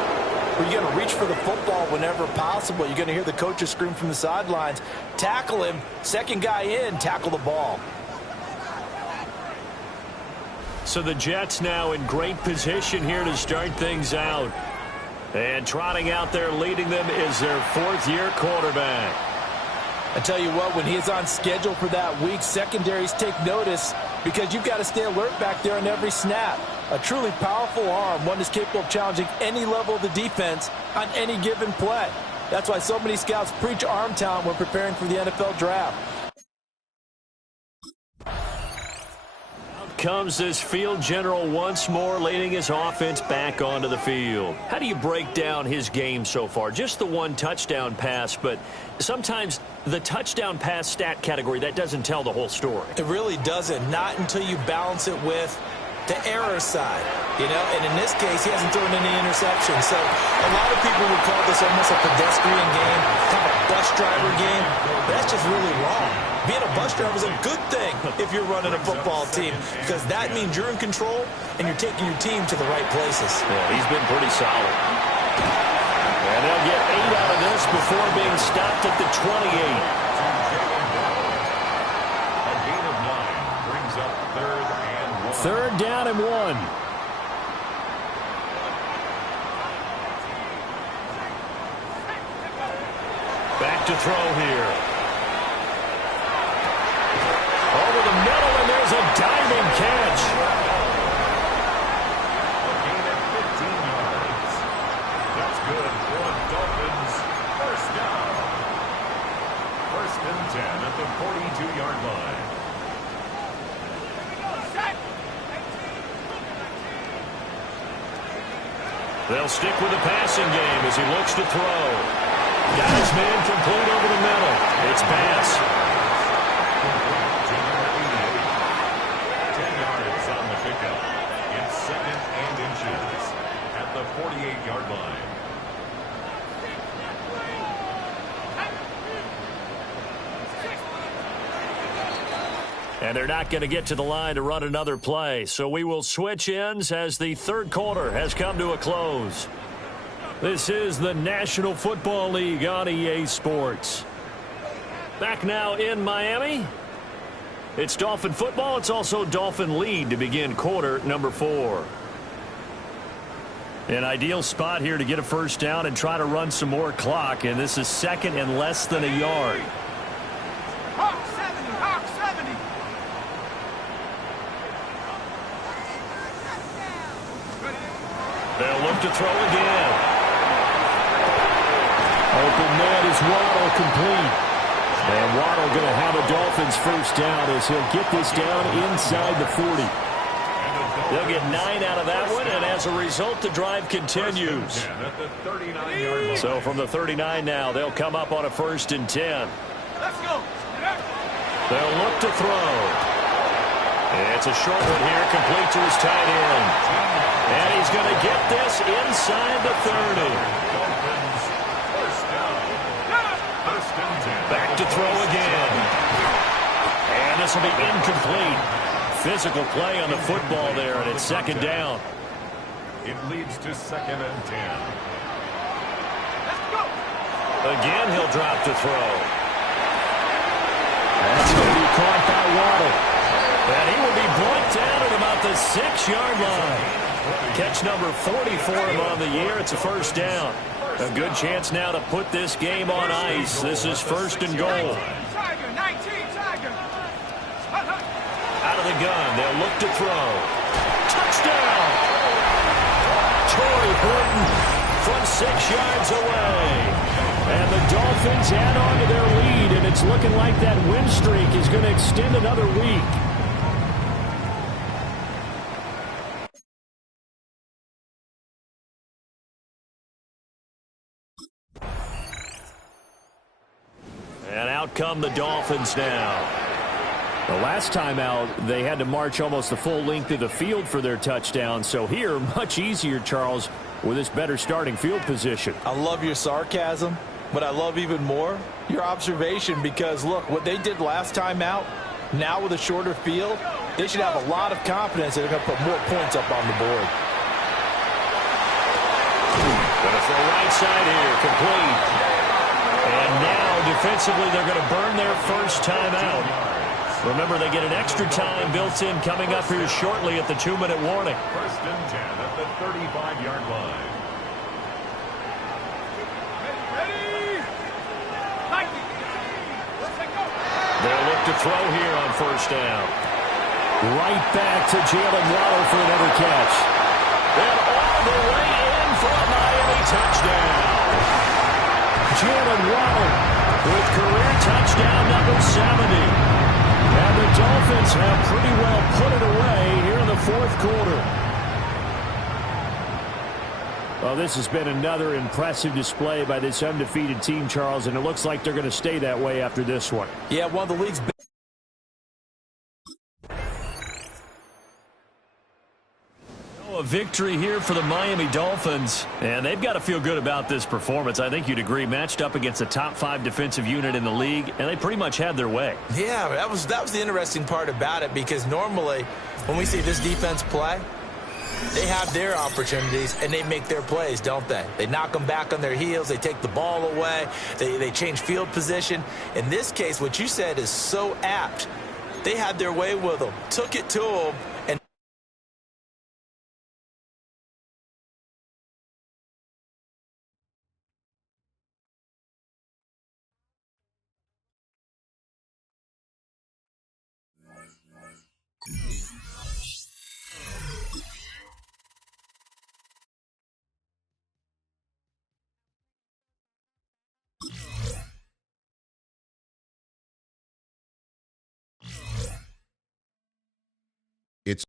where you're going to reach for the football whenever possible. You're going to hear the coaches scream from the sidelines, tackle him, second guy in, tackle the ball. So the Jets now in great position here to start things out. And trotting out there leading them is their fourth-year quarterback. I tell you what, when he's on schedule for that week, secondaries take notice because you've got to stay alert back there on every snap. A truly powerful arm, one that's capable of challenging any level of the defense on any given play. That's why so many scouts preach arm talent when preparing for the NFL draft. Comes this field general once more, leading his offense back onto the field. How do you break down his game so far? Just the one touchdown pass, but sometimes the touchdown pass stat category, that doesn't tell the whole story. It really doesn't, not until you balance it with the error side, you know, and in this case, he hasn't thrown any interceptions. So a lot of people would call this almost a pedestrian game, kind of a bus driver game, but that's just really wrong. Being a bus driver is a good thing if you're running a football team because that means you're in control and you're taking your team to the right places. Yeah, he's been pretty solid. And they'll get 8 out of this before being stopped at the 28. A gain of 9 brings up 3rd and 1. Third down and 1. Back to throw here. Over the middle, and there's a diving catch. A gain of 15 yards. That's good for the Dolphins. First down. 1st and 10 at the 42-yard line. They'll stick with the passing game as he looks to throw. Got his man complete over the middle. It's pass. 10 yards on the pickup. It's 2nd and inches at the 48-yard line. And they're not going to get to the line to run another play. So we will switch ends as the third quarter has come to a close. This is the National Football League on EA Sports. Back now in Miami. It's Dolphin football. It's also Dolphin lead to begin quarter number 4. An ideal spot here to get a first down and try to run some more clock. And this is 2nd and less than a yard. Hawk 70, Hawk 70. They'll look to throw again. Open man is Waddle complete. And Waddle going to have a Dolphins first down as he'll get this down inside the 40. They'll get 9 out of that one, and as a result, the drive continues. So from the 39 now, they'll come up on a 1st and 10. Let's go. They'll look to throw. It's a short one here, complete to his tight end. And he's going to get this inside the 30. Back to throw again. And the pass will be incomplete. Physical play on the football there, and it's second down. It leads to 2nd and 10. Again, he'll drop to throw. That's going to be caught by Waddle. And he will be brought down at about the 6-yard line. Catch number 40 for him on the year. It's a first down. A good chance now to put this game on ice. This is 1st and goal. Out of the gun, they'll look to throw. Touchdown! Torrey Horton from 6 yards away. And the Dolphins add on to their lead, and it's looking like that win streak is going to extend another week. And out come the Dolphins now. The last time out, they had to march almost the full length of the field for their touchdown. So here, much easier, Charles, with this better starting field position. I love your sarcasm, but I love even more your observation because, look, what they did last time out, now with a shorter field, they should have a lot of confidence that they're going to put more points up on the board. Going to throw right side here, complete. And now, defensively, they're going to burn their first time out. Remember, they get an extra time built in coming up here shortly at the 2-minute warning. 1st and 10 at the 35-yard line. They'll look to throw here on 1st down. Right back to Jalen Waddle for another catch. And all the way in for a Miami touchdown. Jalen Waddle With career touchdown number 70. And the Dolphins have pretty well put it away here in the 4th quarter. Well, this has been another impressive display by this undefeated team, Charles, and it looks like they're going to stay that way after this one. Yeah, one of the league's best. A victory here for the Miami Dolphins, and they've got to feel good about this performance. I think you'd agree, matched up against a top 5 defensive unit in the league, and they pretty much had their way. Yeah, that was the interesting part about it, because normally when we see this defense play, they have their opportunities and they make their plays, don't they? They knock them back on their heels, they take the ball away, they change field position. In this case, what you said is so apt. They had their way with them, took it to them, and It's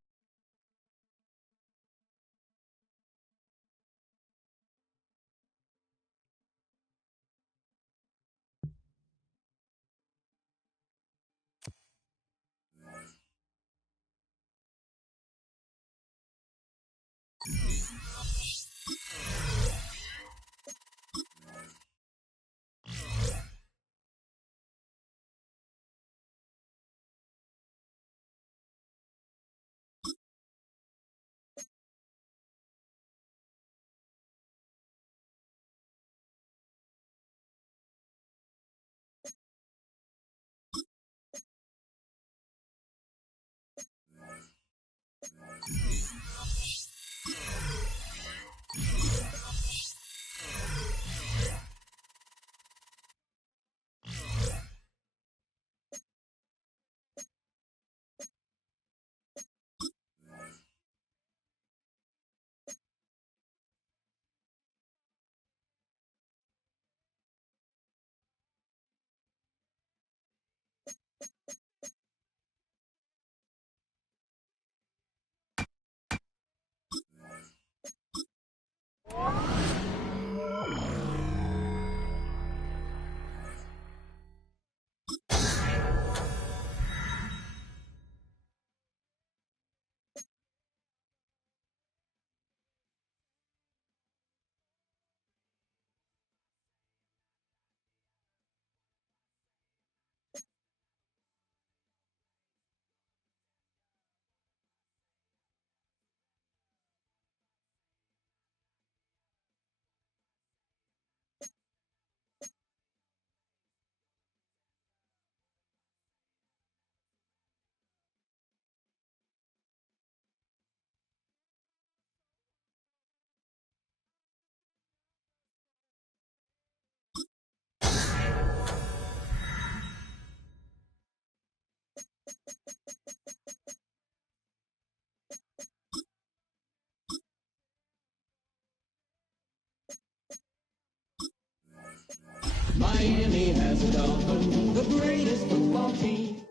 Miami has a Dolphin, the greatest football team.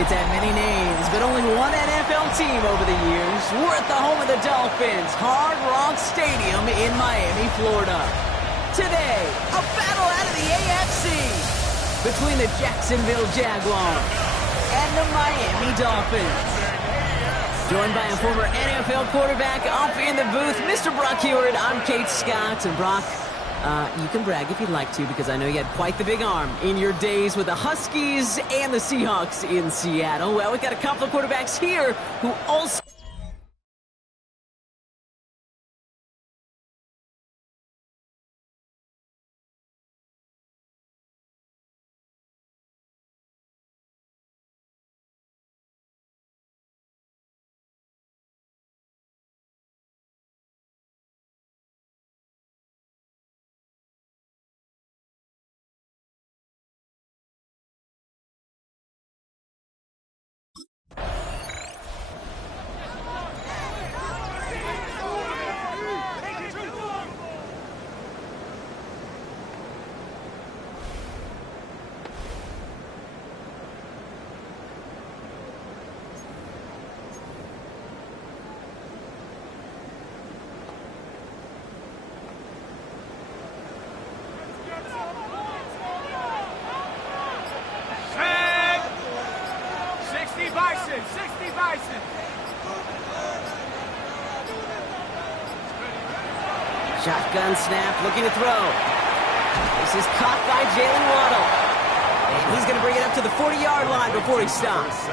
It's had many names, but only one NFL team over the years. We're at the home of the Dolphins, Hard Rock Stadium in Miami, Florida. Today, a battle out of the AFC between the Jacksonville Jaguars and the Miami Dolphins. Joined by a former NFL quarterback up in the booth, Mr. Brock Hewitt. I'm Kate Scott. And Brock, you can brag if you'd like to, because I know you had quite the big arm in your days with the Huskies and the Seahawks in Seattle. Well, we've got a couple of quarterbacks here who also... Shotgun snap, looking to throw. This is caught by Jalen Waddle. And he's going to bring it up to the 40-yard line before he stops.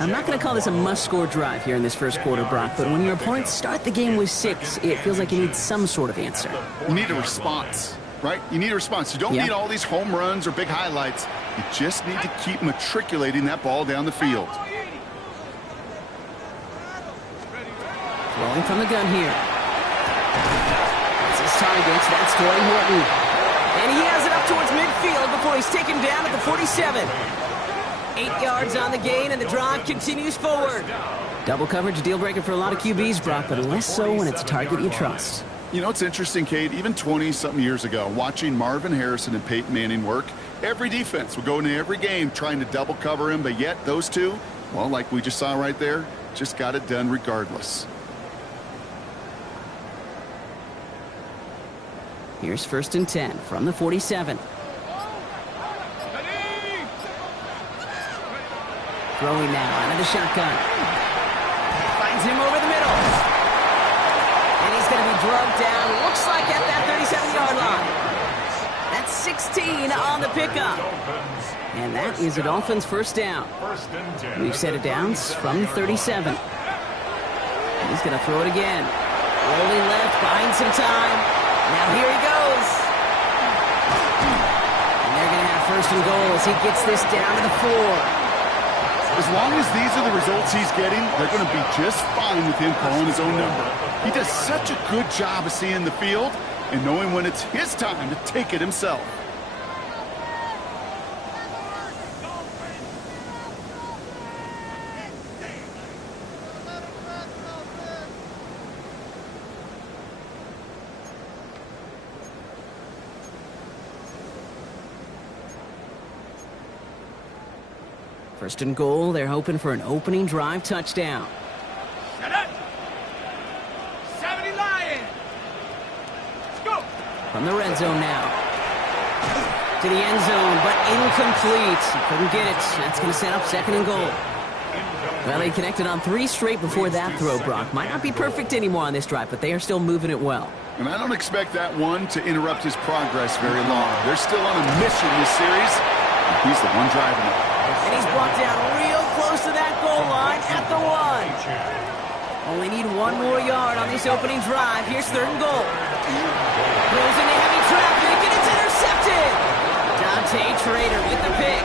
I'm not going to call this a must-score drive here in this first quarter, Brock, but when your opponents start the game with 6, it feels like you need some sort of answer. You need a response, right? You need a response. You don't need all these home runs or big highlights. You just need to keep matriculating that ball down the field. Throwing from the gun here. That's his target. That's Tory Horton. And he has it up towards midfield before he's taken down at the 47. 8 yards on the gain, and the drive continues forward. Double coverage, deal breaker for a lot of QBs, Brock, but less so when it's a target you trust. You know, it's interesting, Kate, even 20-something years ago, watching Marvin Harrison and Peyton Manning work, every defense would go into every game trying to double cover him, but yet those two, well, like we just saw right there, just got it done regardless. Here's 1st and 10 from the 47. Throwing now out of the shotgun. Finds him over the middle. And he's going to be drugged down, looks like at that 37-yard line. That's 16 on the pickup. And that is a Dolphins first down. We've set it down from the 37. He's going to throw it again. Rolling left, buying some time. Now here he goes. And they're going to have 1st and goal as he gets this down to the 4. As long as these are the results he's getting, they're going to be just fine with him calling his own number. He does such a good job of seeing the field and knowing when it's his time to take it himself. First and goal, they're hoping for an opening drive touchdown. Shut up! 70 Lions! Let's go! From the red zone now. To the end zone, but incomplete. He couldn't get it. That's going to set up 2nd and goal. Well, they connected on 3 straight before that throw, Brock. Might not be perfect anymore on this drive, but they are still moving it well. And I don't expect that one to interrupt his progress very long. They're still on a mission this series. He's the one driving it. And he's brought down real close to that goal line at the 1. Only need 1 more yard on this opening drive. Here's 3rd and goal. Throws into heavy traffic, and it's intercepted. Dante Trader with the pick.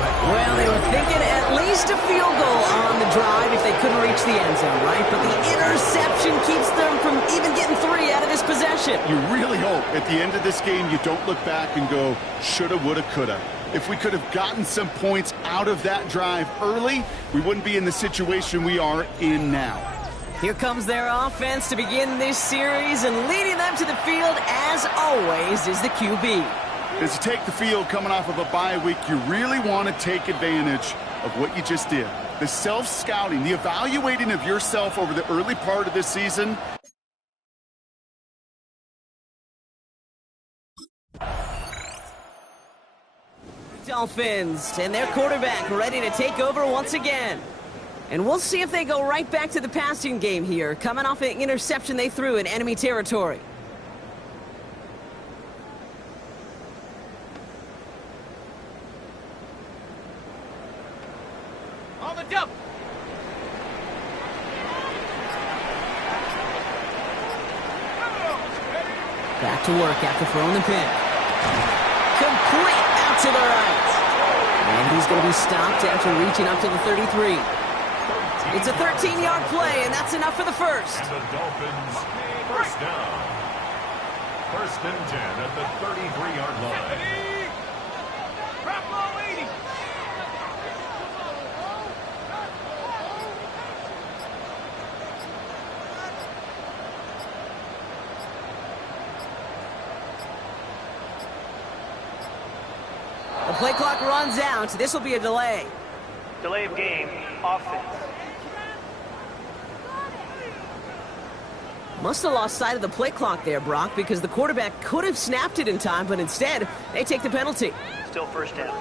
Well, they were thinking at least a field goal on the drive if they couldn't reach the end zone, right? But the interception keeps them from even getting 3 out of this possession. You really hope at the end of this game you don't look back and go, shoulda, woulda, coulda. If we could have gotten some points out of that drive early, we wouldn't be in the situation we are in now. Here comes their offense to begin this series, and leading them to the field, as always, is the QB. As you take the field coming off of a bye week, you really want to take advantage of what you just did. The self-scouting, the evaluating of yourself over the early part of this season. Dolphins and their quarterback ready to take over once again. And we'll see if they go right back to the passing game here, coming off an interception they threw in enemy territory. On the double. Back to work after throwing the pin. Complete out to the right. And he's going to be stopped after reaching up to the 33. It's a 13-yard play, and that's enough for the first. And the Dolphins, first down. 1st and 10 at the 33-yard line. Drop low 80. The play clock runs out. This will be a delay. Delay of game, offense. Must have lost sight of the play clock there, Brock, because the quarterback could have snapped it in time, but instead, they take the penalty. Still first down.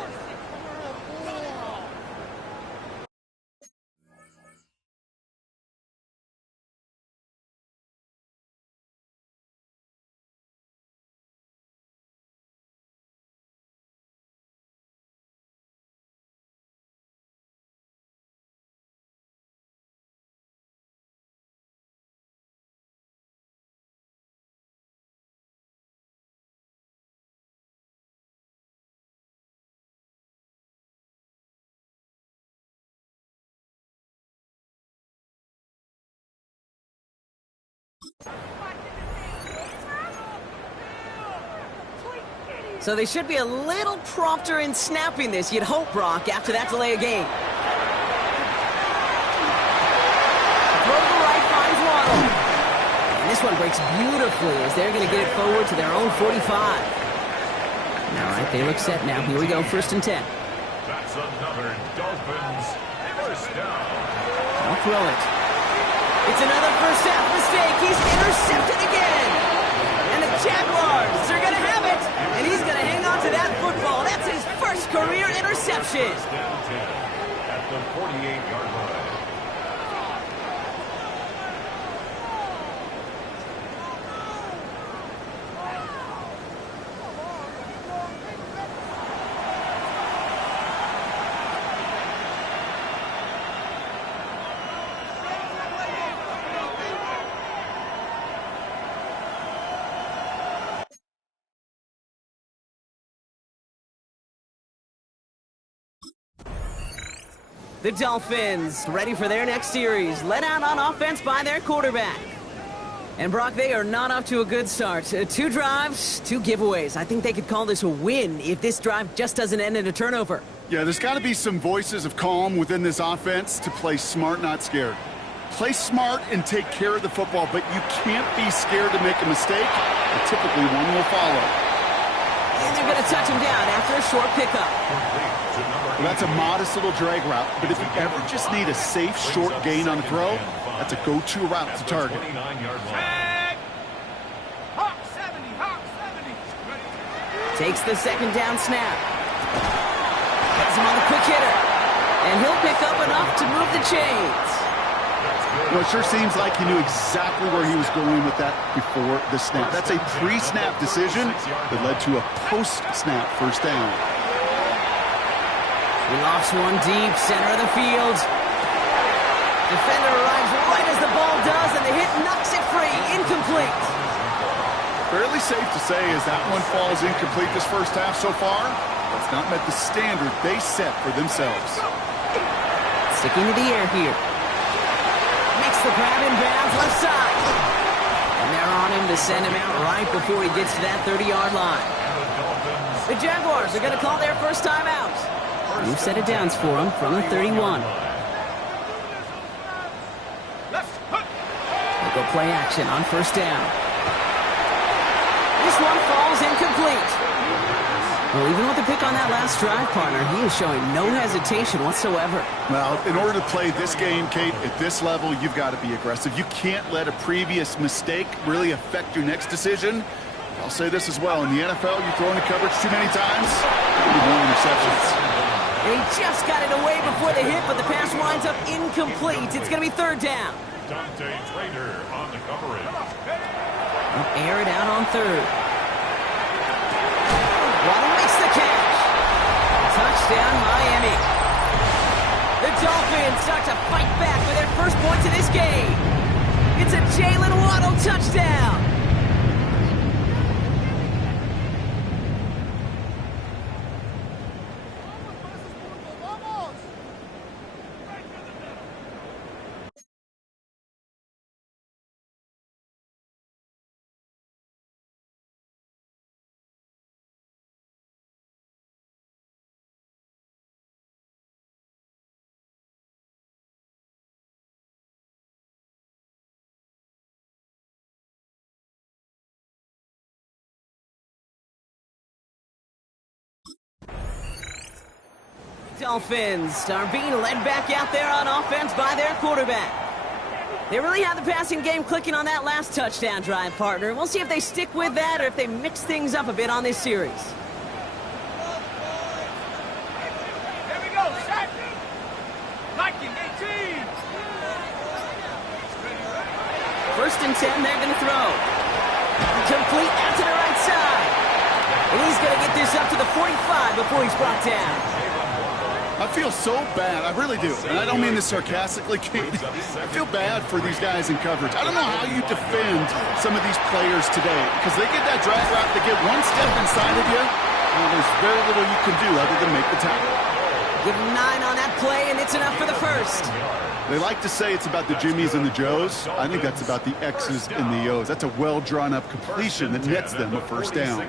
So they should be a little prompter in snapping this, you'd hope, Brock, after that delay of game. Throw to the right finds Waddle. And this one breaks beautifully as they're going to get it forward to their own 45. All right, they look set now. Here we go, 1st and 10. That's another Dolphins first down. I'll throw it. It's another first half mistake. He's intercepted again. And the Jaguars are going to have it. And he's going to hang on to that football. That's his first career interception. 1st and 10 at the 48-yard line. The Dolphins ready for their next series, led out on offense by their quarterback. And Brock, they are not off to a good start. 2 drives, 2 giveaways. I think they could call this a win if this drive just doesn't end in a turnover. Yeah, there's got to be some voices of calm within this offense to play smart, not scared. Play smart and take care of the football, but you can't be scared to make a mistake, and typically one will follow. And they're going to touch him down after a short pickup. Well, that's a modest little drag route, but if you ever just need a safe, short gain on the throw, that's a go-to route to target. Hawk 70, Hawk 70. Takes the 2nd down snap. Has him on the quick hitter. And he'll pick up enough to move the chains. You know, it sure seems like he knew exactly where he was going with that before the snap. That's a pre-snap decision that led to a post-snap first down. He lofts one deep, center of the field. Defender arrives right as the ball does, and the hit knocks it free. Incomplete. Fairly safe to say as that one falls incomplete this first half so far. It's not met the standard they set for themselves. Sticking to the air here. Makes the grab in bounds left side. And they're on him to send him out right before he gets to that 30-yard line. The Jaguars are going to call their first time out. New set of downs for them from the 31. They go play action on first down. This one falls incomplete. Well, even with the pick on that last drive, partner, he is showing no hesitation whatsoever. Well, in order to play this game, Kate, at this level, you've got to be aggressive. You can't let a previous mistake really affect your next decision. I'll say this as well. In the NFL, you throw into coverage too many times, you get more interceptions. They just got it away before the hit, but the pass winds up incomplete. It's going to be third down. Dante Trader on the coverage. Air it out on third. Waddle makes the catch. Touchdown, Miami. The Dolphins start to fight back with their first points of this game. It's a Jalen Waddle touchdown. Dolphins are being led back out there on offense by their quarterback. They really had the passing game clicking on that last touchdown drive, partner. We'll see if they stick with that or if they mix things up a bit on this series. Here we go, set. Liking 18. First and 10, they're going to throw. Complete out to the right side. And he's going to get this up to the 45 before he's brought down. I feel so bad. I really do. And I don't mean this sarcastically, Kate. I feel bad for these guys in coverage. I don't know how you defend some of these players today because they get that drag route, they get one step inside of you, and there's very little you can do other than make the tackle. Give him 9 on that play, and it's enough for the first. They like to say it's about the Jimmies and the Joes. I think that's about the X's and the O's. That's a well-drawn-up completion that nets them a first down.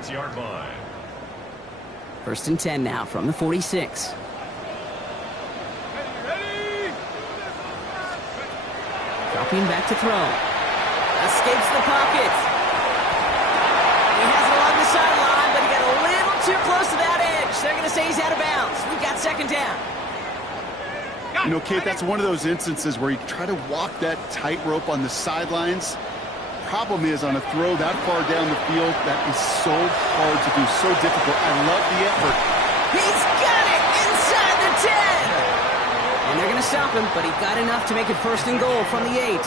First and 10 now from the 46. Dropping back to throw. Escapes the pocket. He has it along the sideline, but he got a little too close to that edge. They're going to say he's out of bounds. We've got second down. You know, Kate, that's one of those instances where you try to walk that tightrope on the sidelines. Problem is, on a throw that far down the field, that is so hard to do, so difficult. I love the effort. He's got it inside the 10. And they're going to stop him, but he got enough to make it first and goal from the 8.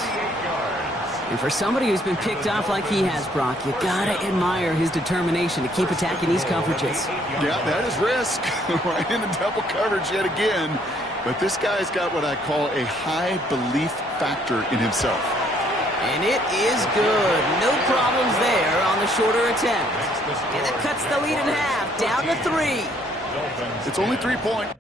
And for somebody who's been picked off like he has, Brock, you got to admire his determination to keep attacking these coverages. Yeah, that is risk. Right into double coverage yet again. But this guy's got what I call a high belief factor in himself. And it is good. No problems there on the shorter attempt. And that cuts the lead in half, down to 3. It's only 3 points.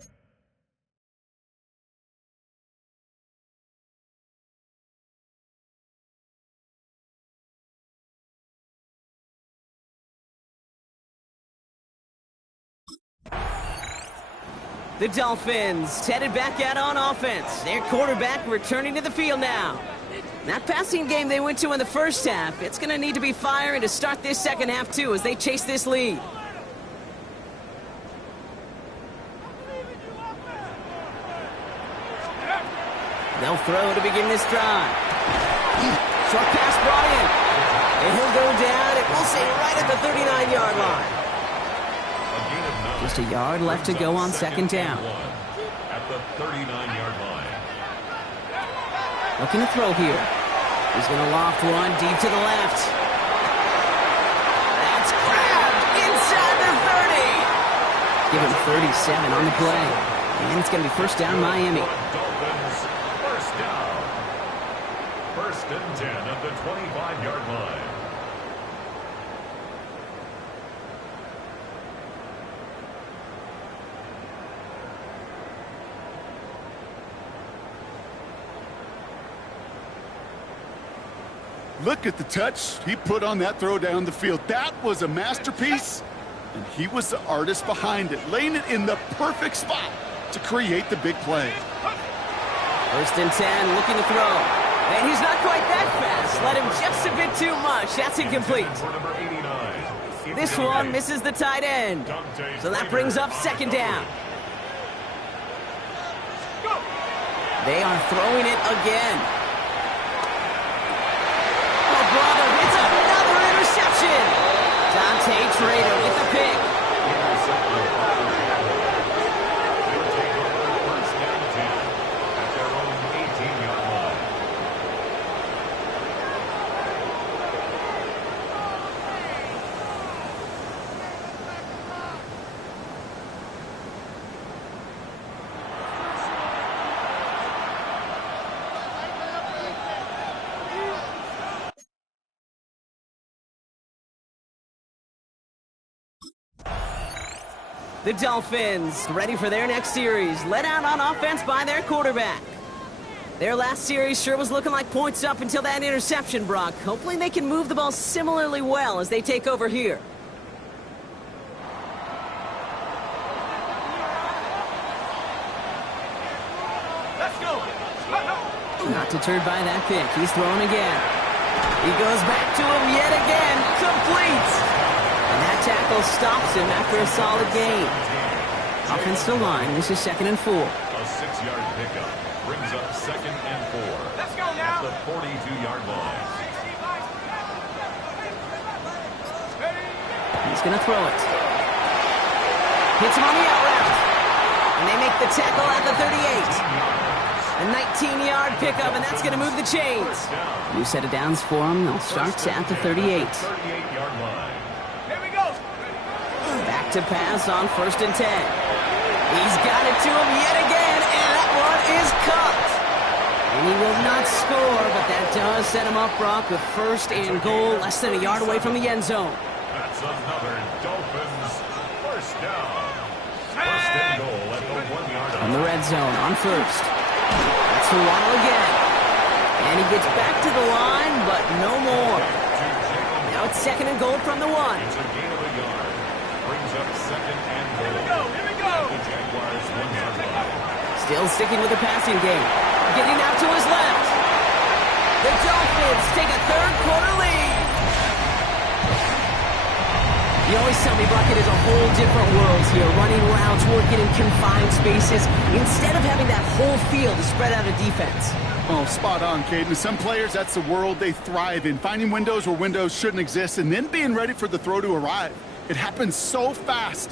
The Dolphins headed back out on offense. Their quarterback returning to the field now. That passing game they went to in the first half, it's going to need to be firing to start this second half, too, as they chase this lead. They'll throw to begin this drive. Short pass brought in. And he'll go down, it will stay right at the 39-yard line. Just a yard left to go on second down. At the 39-yard line. Looking to throw here. He's going to loft one deep to the left. That's grabbed inside the 30. Give him 37 on the play. And it's going to be first down, Miami. Dolphins, first down. First and 10 at the 25-yard line. Look at the touch he put on that throw down the field. That was a masterpiece, and he was the artist behind it, laying it in the perfect spot to create the big play. 1st and 10, looking to throw. And he's not quite that fast. Let him just a bit too much. That's incomplete. This one misses the tight end. So that brings up 2nd down. They are throwing it again. Oh, brother, it's another interception. Dante Trader with the pick. The Dolphins ready for their next series, led out on offense by their quarterback. Their last series sure was looking like points up until that interception, Brock. Hopefully they can move the ball similarly well as they take over here. Let's go. Not deterred by that pick. He's throwing again. He goes back to him yet again. Complete. And that tackle stops him after a solid gain. Offensive line, this is 2nd and 4. A 6-yard pickup brings up 2nd and 4. Let's go now. At the 42-yard line. He's going to throw it. Hits him on the out route. And they make the tackle at the 38. A 19-yard pickup, and that's going to move the chains. New set of downs for them. They'll start at the 38. 38-yard line. Back to pass on 1st and 10. He's got it to him yet again, and that one is caught. And he will not score, but that does set him up, Brock, with 1st and goal, less than a yard away from the end zone. That's another Dolphins 1st down. 1st and goal at the 1-yard line. From the red zone on 1st. That's a while again. And he gets back to the line, but no more. Now it's 2nd and goal from the 1. It's a gain of a yard. Brings up 2nd and goal. Here we go. The Jaguars 1-yard line. Still sticking with the passing game. Getting out to his left. The Dolphins take a 3rd quarter lead. You always tell me, Brock, it is a whole different world here. Running routes, working in confined spaces, instead of having that whole field to spread out a defense. Oh, spot on, Caden. Some players, that's the world they thrive in. Finding windows where windows shouldn't exist and then being ready for the throw to arrive. It happens so fast.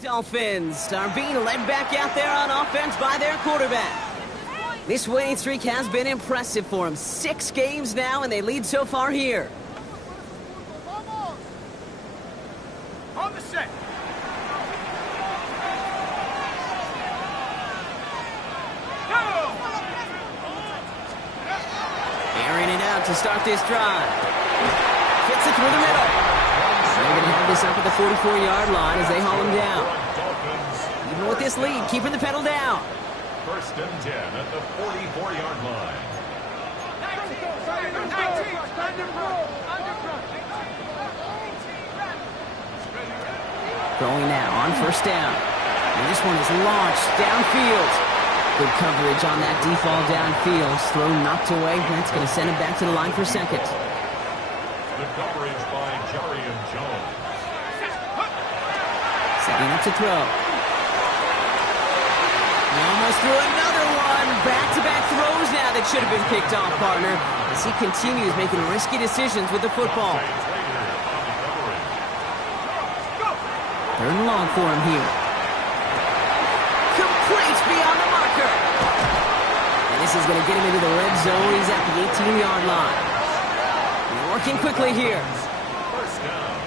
Dolphins are being led back out there on offense by their quarterback. This winning streak has been impressive for them. 6 games now, and they lead so far here. On the set. Airing it out to start this drive. Fits it through the middle. They're going to have this up at the 44-yard line as they haul him down. Even with this lead, keeping the pedal down. 1st and 10 at the 44-yard line. Going now on 1st down. And this one is launched downfield. Good coverage on that default downfield. Throw knocked away. That's going to send him back to the line for 2nd. The coverage by Jarian Jones. Setting up to throw. He almost threw another one. Back-to-back throws now that should have been picked off, partner, as he continues making risky decisions with the football. 3rd and long for him here. Complete beyond the marker. And this is going to get him into the red zone. He's at the 18-yard line. Working quickly here. First down.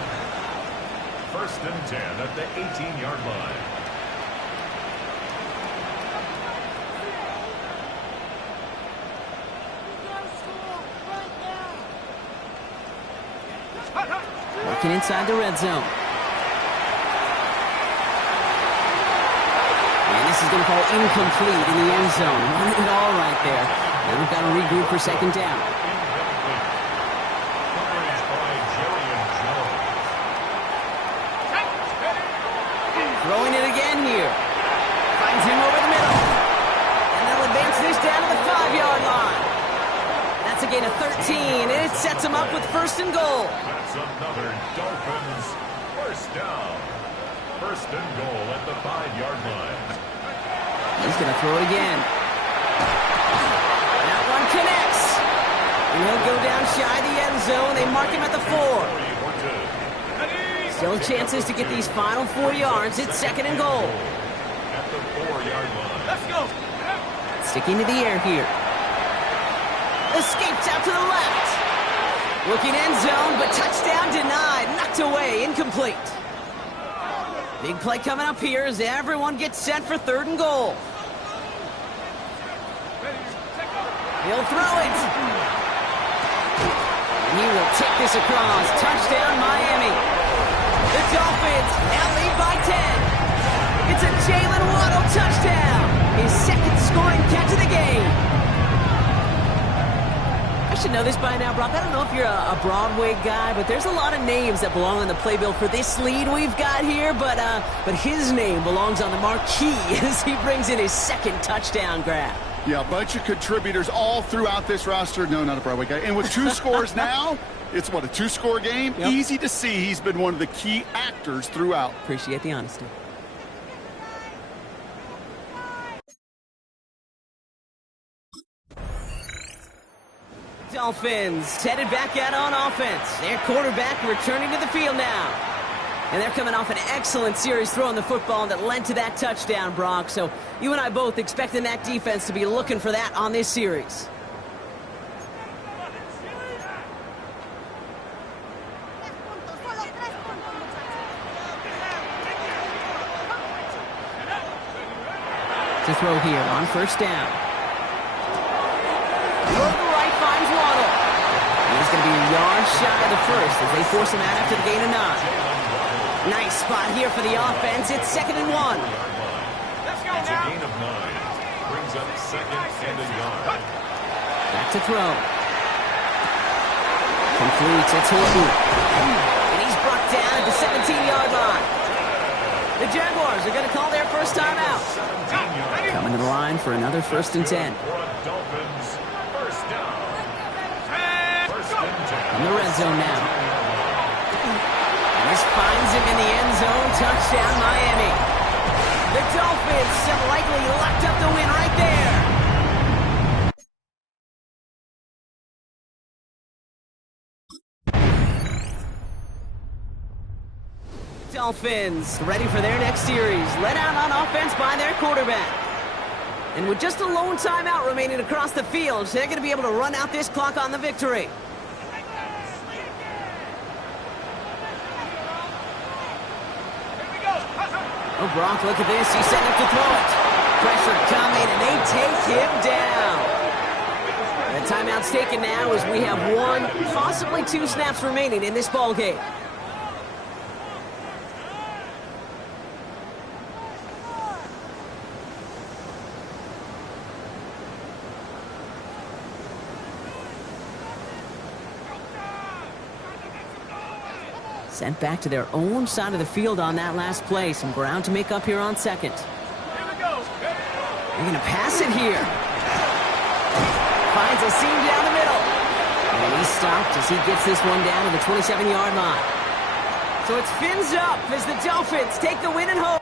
First and 10 at the 18-yard line. Working inside the red zone. And this is going to fall incomplete in the end zone. Running it all right there. And we've got to regroup for second down. Throwing it again here. Finds him over the middle. And they'll advance this down to the 5-yard line. That's a gain of 13, and it sets him up with first and goal. That's another Dolphins first down. First and goal at the 5-yard line. He's going to throw it again. That one connects. And he'll go down shy of the end zone. They mark him at the 4. Still chances to get these final 4 yards. It's second and goal. At the 4-yard line. Let's go. Sticking to the air here. Escapes out to the left. Looking end zone, but touchdown denied. Knocked away, incomplete. Big play coming up here as everyone gets set for third and goal. He'll throw it. And he will take this across. Touchdown, Miami. The Dolphins now lead by 10. It's a Jalen Waddle touchdown. His second scoring catch of the game. I should know this by now, Brock. I don't know if you're a Broadway guy, but there's a lot of names that belong on the playbill for this lead we've got here, but his name belongs on the marquee as he brings in his second touchdown grab. Yeah, a bunch of contributors all throughout this roster. No, not a Broadway guy. And with 2 scores now, it's what, a 2-score game? Yep. Easy to see he's been one of the key actors throughout. Appreciate the honesty. Dolphins headed back out on offense. Their quarterback returning to the field now. And they're coming off an excellent series throwing the football that led to that touchdown, Brock. So you and I both expecting that defense to be looking for that on this series. To throw here on first down. Look right, finds Waddle. He's going to be a yard shy of the first as they force him out after the gain of 9. Nice spot here for the offense. It's second and 1. Let's go It's a now. gain of 9. Brings up second and a yard. Back to throw. Complete to Horton. And he's brought down at the 17-yard line. The Jaguars are going to call their first time out. Coming to the line for another first and 10. Dolphins first down. First and 10. In the red zone now. And this finds him in the end zone. Touchdown, Miami. The Dolphins have likely locked up the win right there. Dolphins ready for their next series. Led out on offense by their quarterback. And with just a lone timeout remaining across the field, they're going to be able to run out this clock on the victory. Oh, Brock, look at this. He's setting up to throw it. Pressure coming, and they take him down. The timeout's taken now as we have 1, possibly 2 snaps remaining in this ball game. Sent back to their own side of the field on that last play. Some ground to make up here on second. They're going to pass it here. Finds a seam down the middle. And he's stopped as he gets this one down to the 27-yard line. So it's fins up as the Dolphins take the win at home.